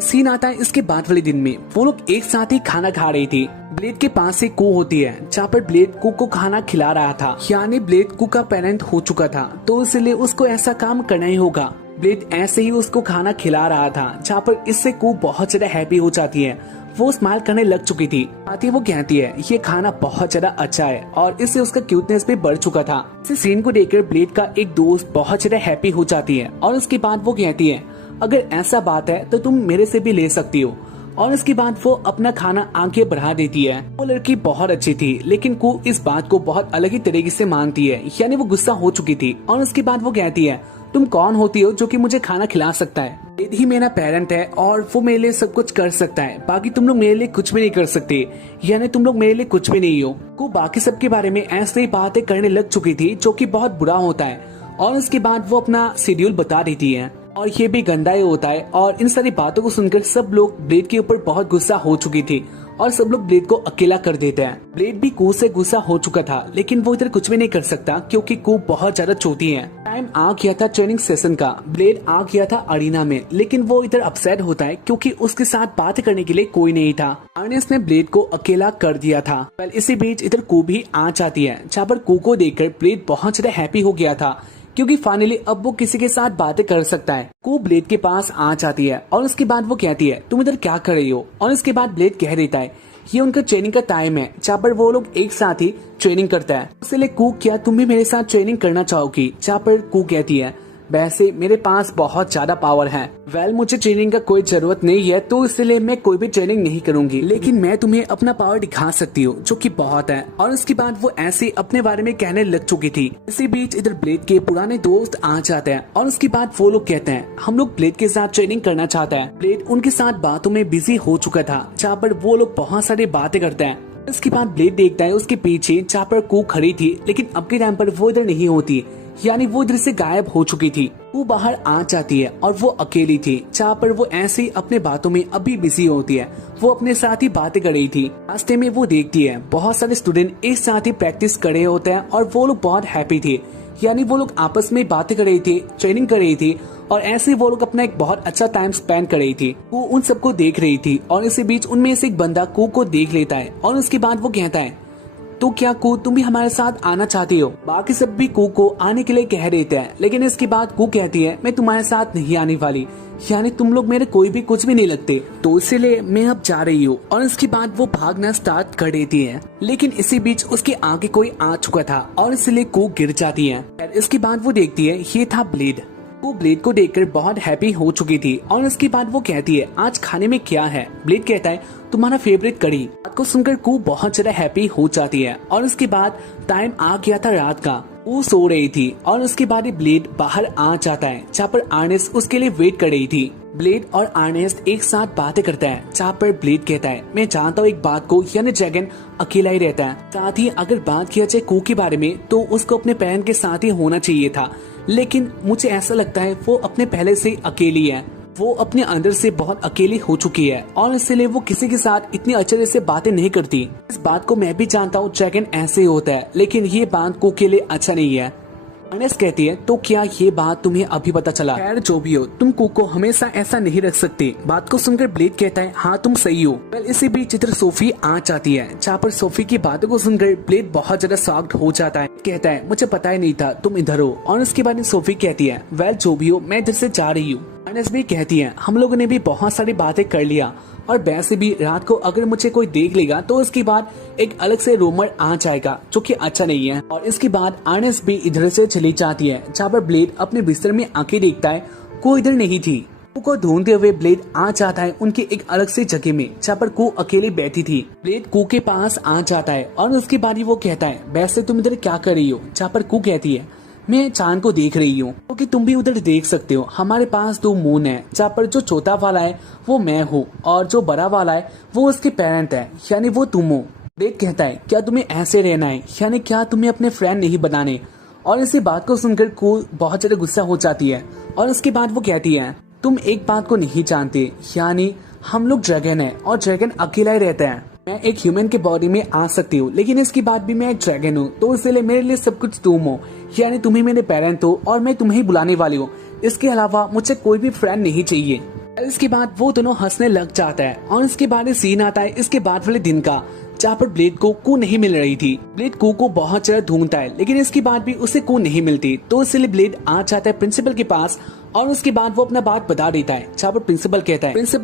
सीन आता है इसके बाद वाले दिन में, वो लोग एक साथ ही खाना खा रही थी। ब्लेड के पास से कू होती है, जहाँ पर ब्लेड कू को खाना खिला रहा था, यानी ब्लेड कू का पेरेंट हो चुका था, तो इसलिए उसको ऐसा काम करना ही होगा। ब्लेड ऐसे ही उसको खाना खिला रहा था, जहाँ पर इससे कू बहुत ज्यादा हैप्पी हो जाती है। वो स्माइल करने लग चुकी थी, साथ ही वो कहती है ये खाना बहुत ज्यादा अच्छा है और इससे उसका क्यूटनेस भी बढ़ चुका था। इस सीन को देखकर ब्लेड का एक दोस्त बहुत ज्यादा हैप्पी हो जाती है और उसके बाद वो कहती है अगर ऐसा बात है तो तुम मेरे से भी ले सकती हो। और इसके बाद वो अपना खाना आगे बढ़ा देती है। वो लड़की बहुत अच्छी थी, लेकिन कू इस बात को बहुत अलग ही तरीके से मानती है, यानी वो गुस्सा हो चुकी थी। और उसके बाद वो कहती है तुम कौन होती हो जो कि मुझे खाना खिला सकता है। ब्लेड ही मेरा पेरेंट है और वो मेरे लिए सब कुछ कर सकता है, बाकी तुम लोग मेरे लिए कुछ भी नहीं कर सकते, यानी तुम लोग मेरे लिए कुछ भी नहीं हो। को बाकी सबके बारे में ऐसे ही बातें करने लग चुकी थी, जो कि बहुत बुरा होता है। और उसके बाद वो अपना शेड्यूल बता देती है और ये भी गंदा ही होता है। और इन सारी बातों को सुनकर सब लोग ब्लेड के ऊपर बहुत गुस्सा हो चुकी थी और सब लोग ब्लेड को अकेला कर देते हैं। ब्लेड भी कू से गुस्सा हो चुका था, लेकिन वो इधर कुछ भी नहीं कर सकता क्योंकि कू बहुत ज्यादा चोटी है। टाइम आ गया था ट्रेनिंग सेशन का। ब्लेड आ गया था अरीना में, लेकिन वो इधर अपसेट होता है क्योंकि उसके साथ बात करने के लिए कोई नहीं था। अर्नेस्ट ने ब्लेड को अकेला कर दिया था। इसी बीच इधर कू भी आ जाती है, जहाँ पर कू को देखकर ब्लेड बहुत ज्यादा हैप्पी हो गया था क्योंकि फाइनली अब वो किसी के साथ बातें कर सकता है। कू ब्लेड के पास आ जाती है और उसके बाद वो कहती है तुम इधर क्या कर रही हो, और उसके बाद ब्लेड कह देता है ये उनका ट्रेनिंग का टाइम है जहाँ पर वो लोग एक साथ ही ट्रेनिंग करता है। इसलिए कू क्या तुम भी मेरे साथ ट्रेनिंग करना चाहोगी, जहाँ पर कू कहती है वैसे मेरे पास बहुत ज्यादा पावर है। मुझे ट्रेनिंग का कोई जरूरत नहीं है, तो इसलिए मैं कोई भी ट्रेनिंग नहीं करूंगी, लेकिन मैं तुम्हें अपना पावर दिखा सकती हूँ जो कि बहुत है। और उसके बाद वो ऐसे अपने बारे में कहने लग चुकी थी। इसी बीच इधर ब्लेड के पुराने दोस्त आ जाते हैं और उसके बाद वो लोग कहते हैं हम लोग ब्लेड के साथ ट्रेनिंग करना चाहते हैं। ब्लेड उनके साथ बातों में बिजी हो चुका था, जहाँ पर वो लोग बहुत सारी बातें करते हैं। उसके बाद ब्लेड देखता है उसके पीछे जहाँ पर कू खड़ी थी, लेकिन अब के टाइम पर वो इधर नहीं होती, यानी वो इधर से गायब हो चुकी थी। वो बाहर आ जाती है और वो अकेली थी, जहाँ पर वो ऐसे ही अपने बातों में अभी बिजी होती है। वो अपने साथ ही बातें कर रही थी। रास्ते में वो देखती है बहुत सारे स्टूडेंट एक साथ ही प्रैक्टिस कर रहे होते हैं और वो लोग बहुत हैप्पी थे, यानी वो लोग आपस में बातें कर रही थी, ट्रेनिंग कर रही थी और ऐसे वो लोग अपना एक बहुत अच्छा टाइम स्पेंड कर रही थी। वो उन सबको देख रही थी और इसी बीच उनमें से एक बंदा कू को देख लेता है और उसके बाद वो कहता है तो क्या कू तुम भी हमारे साथ आना चाहती हो। बाकी सब भी कू को आने के लिए कह देते हैं, लेकिन इसके बाद कू कहती है मैं तुम्हारे साथ नहीं आने वाली, यानी तुम लोग मेरे कोई भी कुछ भी नहीं लगते, तो इसलिए मैं अब जा रही हूँ। और इसके बाद वो भागना स्टार्ट कर देती है, लेकिन इसी बीच उसके आगे कोई आ चुका था और इसलिए कू गिर जाती है। इसके बाद वो देखती है ये था ब्लेड। वो ब्लेड को देखकर बहुत हैप्पी हो चुकी थी और उसके बाद वो कहती है आज खाने में क्या है। ब्लेड कहता है तुम्हारा फेवरेट कड़ी। बात को सुनकर कू बहुत ज्यादा हैप्पी हो जाती है और उसके बाद टाइम आ गया था रात का। वो सो रही थी और उसके बाद ब्लेड बाहर आ जाता है, जहाँ पर आर्नेस्ट उसके लिए वेट कर रही थी। ब्लेड और आर्नेस्ट एक साथ बातें करता है, जहाँ पर ब्लेड कहता है मैं जानता हूँ एक बात को, यानी ड्रैगन अकेला ही रहता है। साथ ही अगर बात किया जाए कू के बारे में तो उसको अपने बहन के साथ ही होना चाहिए था, लेकिन मुझे ऐसा लगता है वो अपने पहले से अकेली है। वो अपने अंदर से बहुत अकेली हो चुकी है और इसलिए वो किसी के साथ इतनी अच्छे से बातें नहीं करती। इस बात को मैं भी जानता हूँ, ड्रैगन ऐसे ही होता है, लेकिन ये बात कू के लिए अच्छा नहीं है। अनेस कहती है तो क्या ये बात तुम्हें अभी पता चला। खैर जो भी हो, तुम कू को हमेशा ऐसा नहीं रख सकते। बात को सुनकर ब्लेड कहता है हाँ तुम सही हो। इसी बीच इधर सोफी आ जाती है, जहाँ पर सोफी की बातों को सुनकर ब्लेड बहुत ज्यादा शॉक्ड हो जाता है। कहता है मुझे पता ही नहीं था तुम इधर हो। और उसके बाद सोफी कहती है वेल जो भी हो मैं इधर से जा रही हूँ। अनेस भी कहती है हम लोगों ने भी बहुत सारी बातें कर लिया और वैसे भी रात को अगर मुझे कोई देख लेगा तो उसके बाद एक अलग से रूमर आ जाएगा जो कि अच्छा नहीं है। और इसके बाद आर्नेस भी इधर से चली जाती है, जहाँ पर ब्लेड अपने बिस्तर में आके देखता है कू इधर नहीं थी। कू को ढूंढते हुए ब्लेड आ जाता है उनके एक अलग से जगह में, जहाँ पर कू अकेली बैठी थी। ब्लेड कू के पास आ जाता है और उसके बाद ही वो कहता है वैसे तुम इधर क्या कर रही हो। जहाँ पर कू कहती है मैं चांद को देख रही हूँ, क्योंकि तुम भी उधर देख सकते हो। हमारे पास 2 मून है, जहाँ पर जो छोटा वाला है वो मैं हूँ और जो बड़ा वाला है वो उसके पेरेंट है, यानी वो तुम हो। ब्लेड कहता है क्या तुम्हें ऐसे रहना है, यानी क्या तुम्हें अपने फ्रेंड नहीं बनाने। और इसी बात को सुनकर कू बहुत ज्यादा गुस्सा हो जाती है और उसके बाद वो कहती है तुम एक बात को नहीं जानते, यानी हम लोग ड्रैगन है और ड्रैगन अकेला ही रहता है। मैं एक ह्यूमन के बॉडी में आ सकती हूँ, लेकिन इसके बाद भी मैं एक ड्रैगन हूँ, तो इसलिए मेरे लिए सब कुछ तुम हो, यानी तुम ही मेरे पेरेंट हो और मैं तुम्हें ही बुलाने वाली हूँ। इसके अलावा मुझे कोई भी फ्रेंड नहीं चाहिए। इसके बाद वो दोनों हंसने लग जाता है और इसके बाद सीन आता है इसके बाद वाले दिन का, जहाँ पर ब्लेड को कू नहीं मिल रही थी। ब्लेड कू को बहुत ज्यादा ढूंढता है, लेकिन इसके बाद भी उसे कू नहीं मिलती, तो इसलिए ब्लेड आ जाता है प्रिंसिपल के पास और उसके बाद वो अपना बात बता देता है। जहाँ पर प्रिंसिपल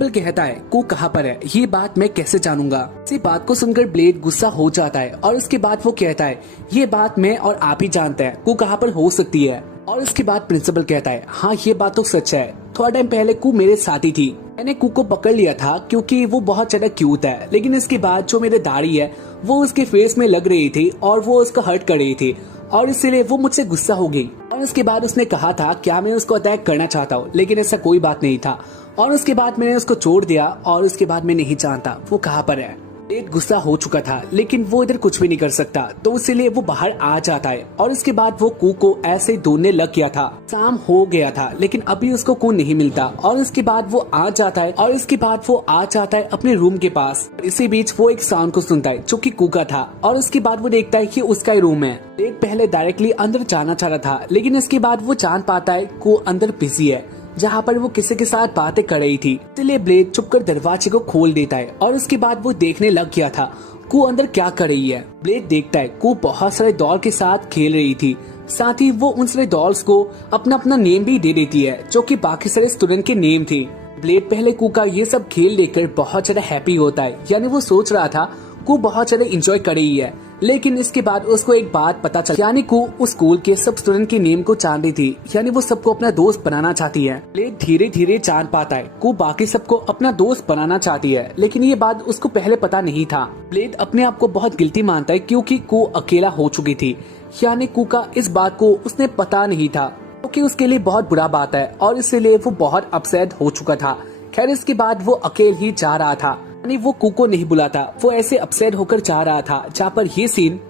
कहता है कू कहाँ पर है, ये बात मैं कैसे जानूंगा। इसी बात को सुनकर ब्लेड गुस्सा हो जाता है और उसके बाद वो कहता है ये बात मैं और आप ही जानते हैं, कू कहाँ पर हो सकती है। और उसके बाद प्रिंसिपल कहता है हाँ ये बात तो सच है, थोड़ा टाइम पहले कू मेरे साथ ही थी। मैंने कू को पकड़ लिया था क्योंकि वो बहुत ज्यादा क्यूट है, लेकिन इसके बाद जो मेरे दाढ़ी है वो उसके फेस में लग रही थी और वो उसका हर्ट कर रही थी और इसलिए वो मुझसे गुस्सा हो गई। और उसके बाद उसने कहा था क्या मैं उसको अटैक करना चाहता हूँ, लेकिन ऐसा कोई बात नहीं था। और उसके बाद मैंने उसको छोड़ दिया और उसके बाद मैं नहीं जानता वो कहाँ पर है। ब्लेड गुस्सा हो चुका था, लेकिन वो इधर कुछ भी नहीं कर सकता, तो इसलिए वो बाहर आ जाता है। और इसके बाद वो कू को ऐसे ही ढूंढने लग गया था। शाम हो गया था, लेकिन अभी उसको कू नहीं मिलता। और इसके बाद वो आ जाता है अपने रूम के पास। इसी बीच वो एक साउंड को सुनता है जो कि कू का था और उसके बाद वो देखता है कि उसका ही रूम है। ब्लेड पहले डायरेक्टली अंदर जाना चाह रहा था, लेकिन इसके बाद वो जान पाता है कू अंदर बिजी है, जहाँ पर वो किसी के साथ बातें कर रही थी। इसलिए ब्लेड चुपकर दरवाजे को खोल देता है और उसके बाद वो देखने लग गया था कू अंदर क्या कर रही है। ब्लेड देखता है कू बहुत सारे डॉल के साथ खेल रही थी, साथ ही वो उन सारे डॉल्स को अपना अपना नेम भी दे देती है जो कि बाकी सारे स्टूडेंट के नेम थे। ब्लेड पहले कू का ये सब खेल देखकर बहुत ज्यादा हैप्पी होता है, यानी वो सोच रहा था कू बहुत ज्यादा एंजॉय कर रही है। लेकिन इसके बाद उसको एक बात पता चली, यानी कू उस स्कूल के सब स्टूडेंट के नेम को जान रही थी, यानी वो सबको अपना दोस्त बनाना चाहती है। ब्लेड धीरे धीरे जान पाता है कू बाकी सबको अपना दोस्त बनाना चाहती है, लेकिन ये बात उसको पहले पता नहीं था। ब्लेड अपने आप को बहुत गिल्टी मानता है क्योंकि कू अकेला हो चुकी थी, यानी कू का इस बात को उसने पता नहीं था, क्योंकि उसके लिए बहुत बुरा बात है और इसीलिए वो बहुत अपसेट हो चुका था। खैर इसके बाद वो अकेले ही जा रहा था, यानी वो कू को नहीं बुलाता, वो ऐसे अपसेट होकर जा रहा था। जहाँ पर ये सीन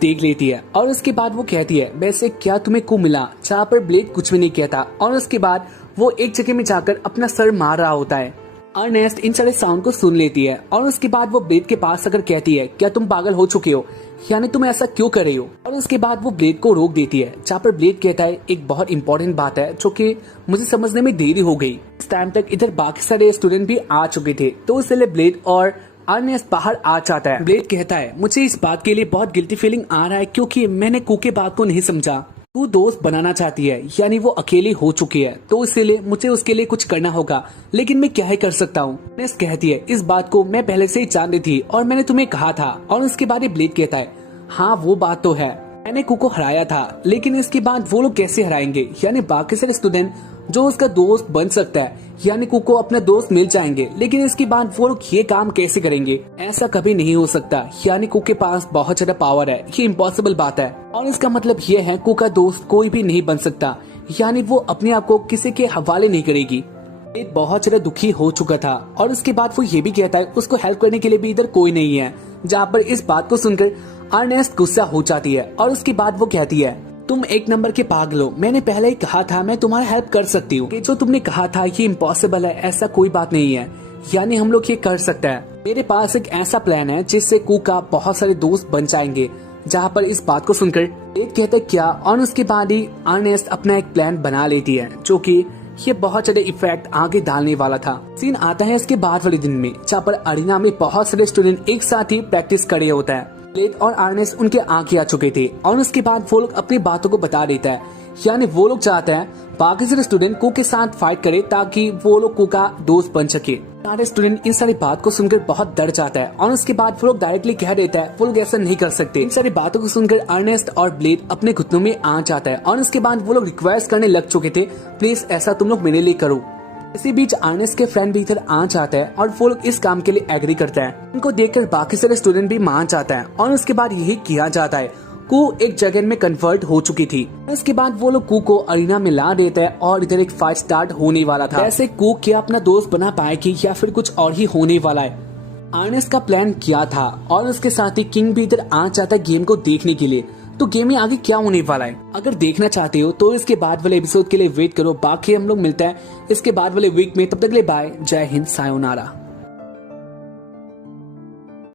देख लेती है और उसके बाद वो कहती है वैसे क्या तुम्हें कू मिला, जहाँ पर ब्लेड कुछ भी नहीं कहता और उसके बाद वो एक जगह में जाकर अपना सर मार रहा होता है। अर्नेस्ट इन सारे साउंड को सुन लेती है और उसके बाद वो ब्लेड के पास आकर कहती है क्या तुम पागल हो चुके हो, यानी तुम ऐसा क्यों कर रही हो। और उसके बाद वो ब्लेड को रोक देती है, जहाँ पर ब्लेड कहता है एक बहुत इंपॉर्टेंट बात है जो कि मुझे समझने में देरी हो गई। इस टाइम तक इधर बाकी सारे स्टूडेंट भी आ चुके थे, तो इसलिए ब्लेड और अर्नेस्ट बाहर आ जाता है। ब्लेड कहता है मुझे इस बात के लिए बहुत गिल्टी फीलिंग आ रहा है क्योंकि मैंने कू के बात को नहीं समझा। वो दोस्त बनाना चाहती है, यानी वो अकेली हो चुकी है, तो इसलिए मुझे उसके लिए कुछ करना होगा, लेकिन मैं क्या ही कर सकता हूँ। अर्नेस्ट कहती है इस बात को मैं पहले से ही जान रही थी और मैंने तुम्हें कहा था। और उसके बाद ब्लेड कहता है हाँ वो बात तो है, मैंने कू को हराया था, लेकिन इसके बाद वो लोग कैसे हराएंगे, यानी बाकी सारे स्टूडेंट जो उसका दोस्त बन सकता है, यानी कू को अपना दोस्त मिल जाएंगे, लेकिन इसके बाद वो लोग ये काम कैसे करेंगे, ऐसा कभी नहीं हो सकता। यानी कू के पास बहुत ज्यादा पावर है, ये इम्पॉसिबल बात है। और इसका मतलब ये है कू का दोस्त कोई भी नहीं बन सकता, यानी वो अपने आप को किसी के हवाले नहीं करेगी। ब्लेड बहुत ज्यादा दुखी हो चुका था और उसके बाद वो ये भी कहता है उसको हेल्प करने के लिए भी इधर कोई नहीं है। जहाँ पर इस बात को सुनकर अर्नेस्ट गुस्सा हो जाती है और उसके बाद वो कहती है तुम एक नंबर के पागल हो, मैंने पहले ही कहा था मैं तुम्हारा हेल्प कर सकती हूँ, जो तुमने कहा था ये इम्पॉसिबल है, ऐसा कोई बात नहीं है, यानी हम लोग ये कर सकते हैं। मेरे पास एक ऐसा प्लान है जिससे कू का बहुत सारे दोस्त बन जाएंगे। जहाँ पर इस बात को सुनकर ब्लेड कहता है क्या, और उसके बाद ही अर्नेस्ट अपना एक प्लान बना लेती है जो कि ये बहुत ज्यादा इफेक्ट आगे डालने वाला था। सीन आता है इसके बाद वाले दिन में, जहाँ पर अरीना में बहुत सारे स्टूडेंट एक साथ ही प्रैक्टिस कर रहे होता है। ब्लेड और अर्नेस्ट उनके आगे आ चुके थे और उसके बाद वो लोग अपनी बातों को बता देता है, यानी वो लोग चाहते हैं बाकी सारे स्टूडेंट कू के साथ फाइट करे ताकि वो लोग कू का दोस्त बन सके। सारे स्टूडेंट इन सारी बात को सुनकर बहुत डर जाता है और उसके बाद वो लोग डायरेक्टली कह देता है वो लोग ऐसा नहीं कर सकते। इन सारी बातों को सुनकर अर्नेस्ट और ब्लेड अपने घुटनों में आ जाता है और उसके बाद वो लोग रिक्वेस्ट करने लग चुके थे प्लीज ऐसा तुम लोग मेरे लिए करो। इसी बीच अर्नेस्ट के फ्रेंड भी इधर आ जाता है और वो लोग इस काम के लिए एग्री करता है। उनको देखकर बाकी सारे स्टूडेंट भी मान जाता है और उसके बाद यही किया जाता है। कू एक जगह में कन्वर्ट हो चुकी थी। इसके बाद वो लोग कू को अरीना में ला देता है और इधर एक फाइट स्टार्ट होने वाला था। ऐसे कू क्या अपना दोस्त बना पाएगी या फिर कुछ और ही होने वाला है। अर्नेस्ट का प्लान क्या था और उसके साथ ही किंग भी इधर आ जाता है गेम को देखने के लिए। तो गेम में आगे क्या होने वाला है अगर देखना चाहते हो तो इसके बाद वाले एपिसोड के लिए वेट करो। बाकी हम लोग मिलते हैं इसके बाद वाले वीक में, तब तक के लिए बाय, जय हिंद, सायोनारा।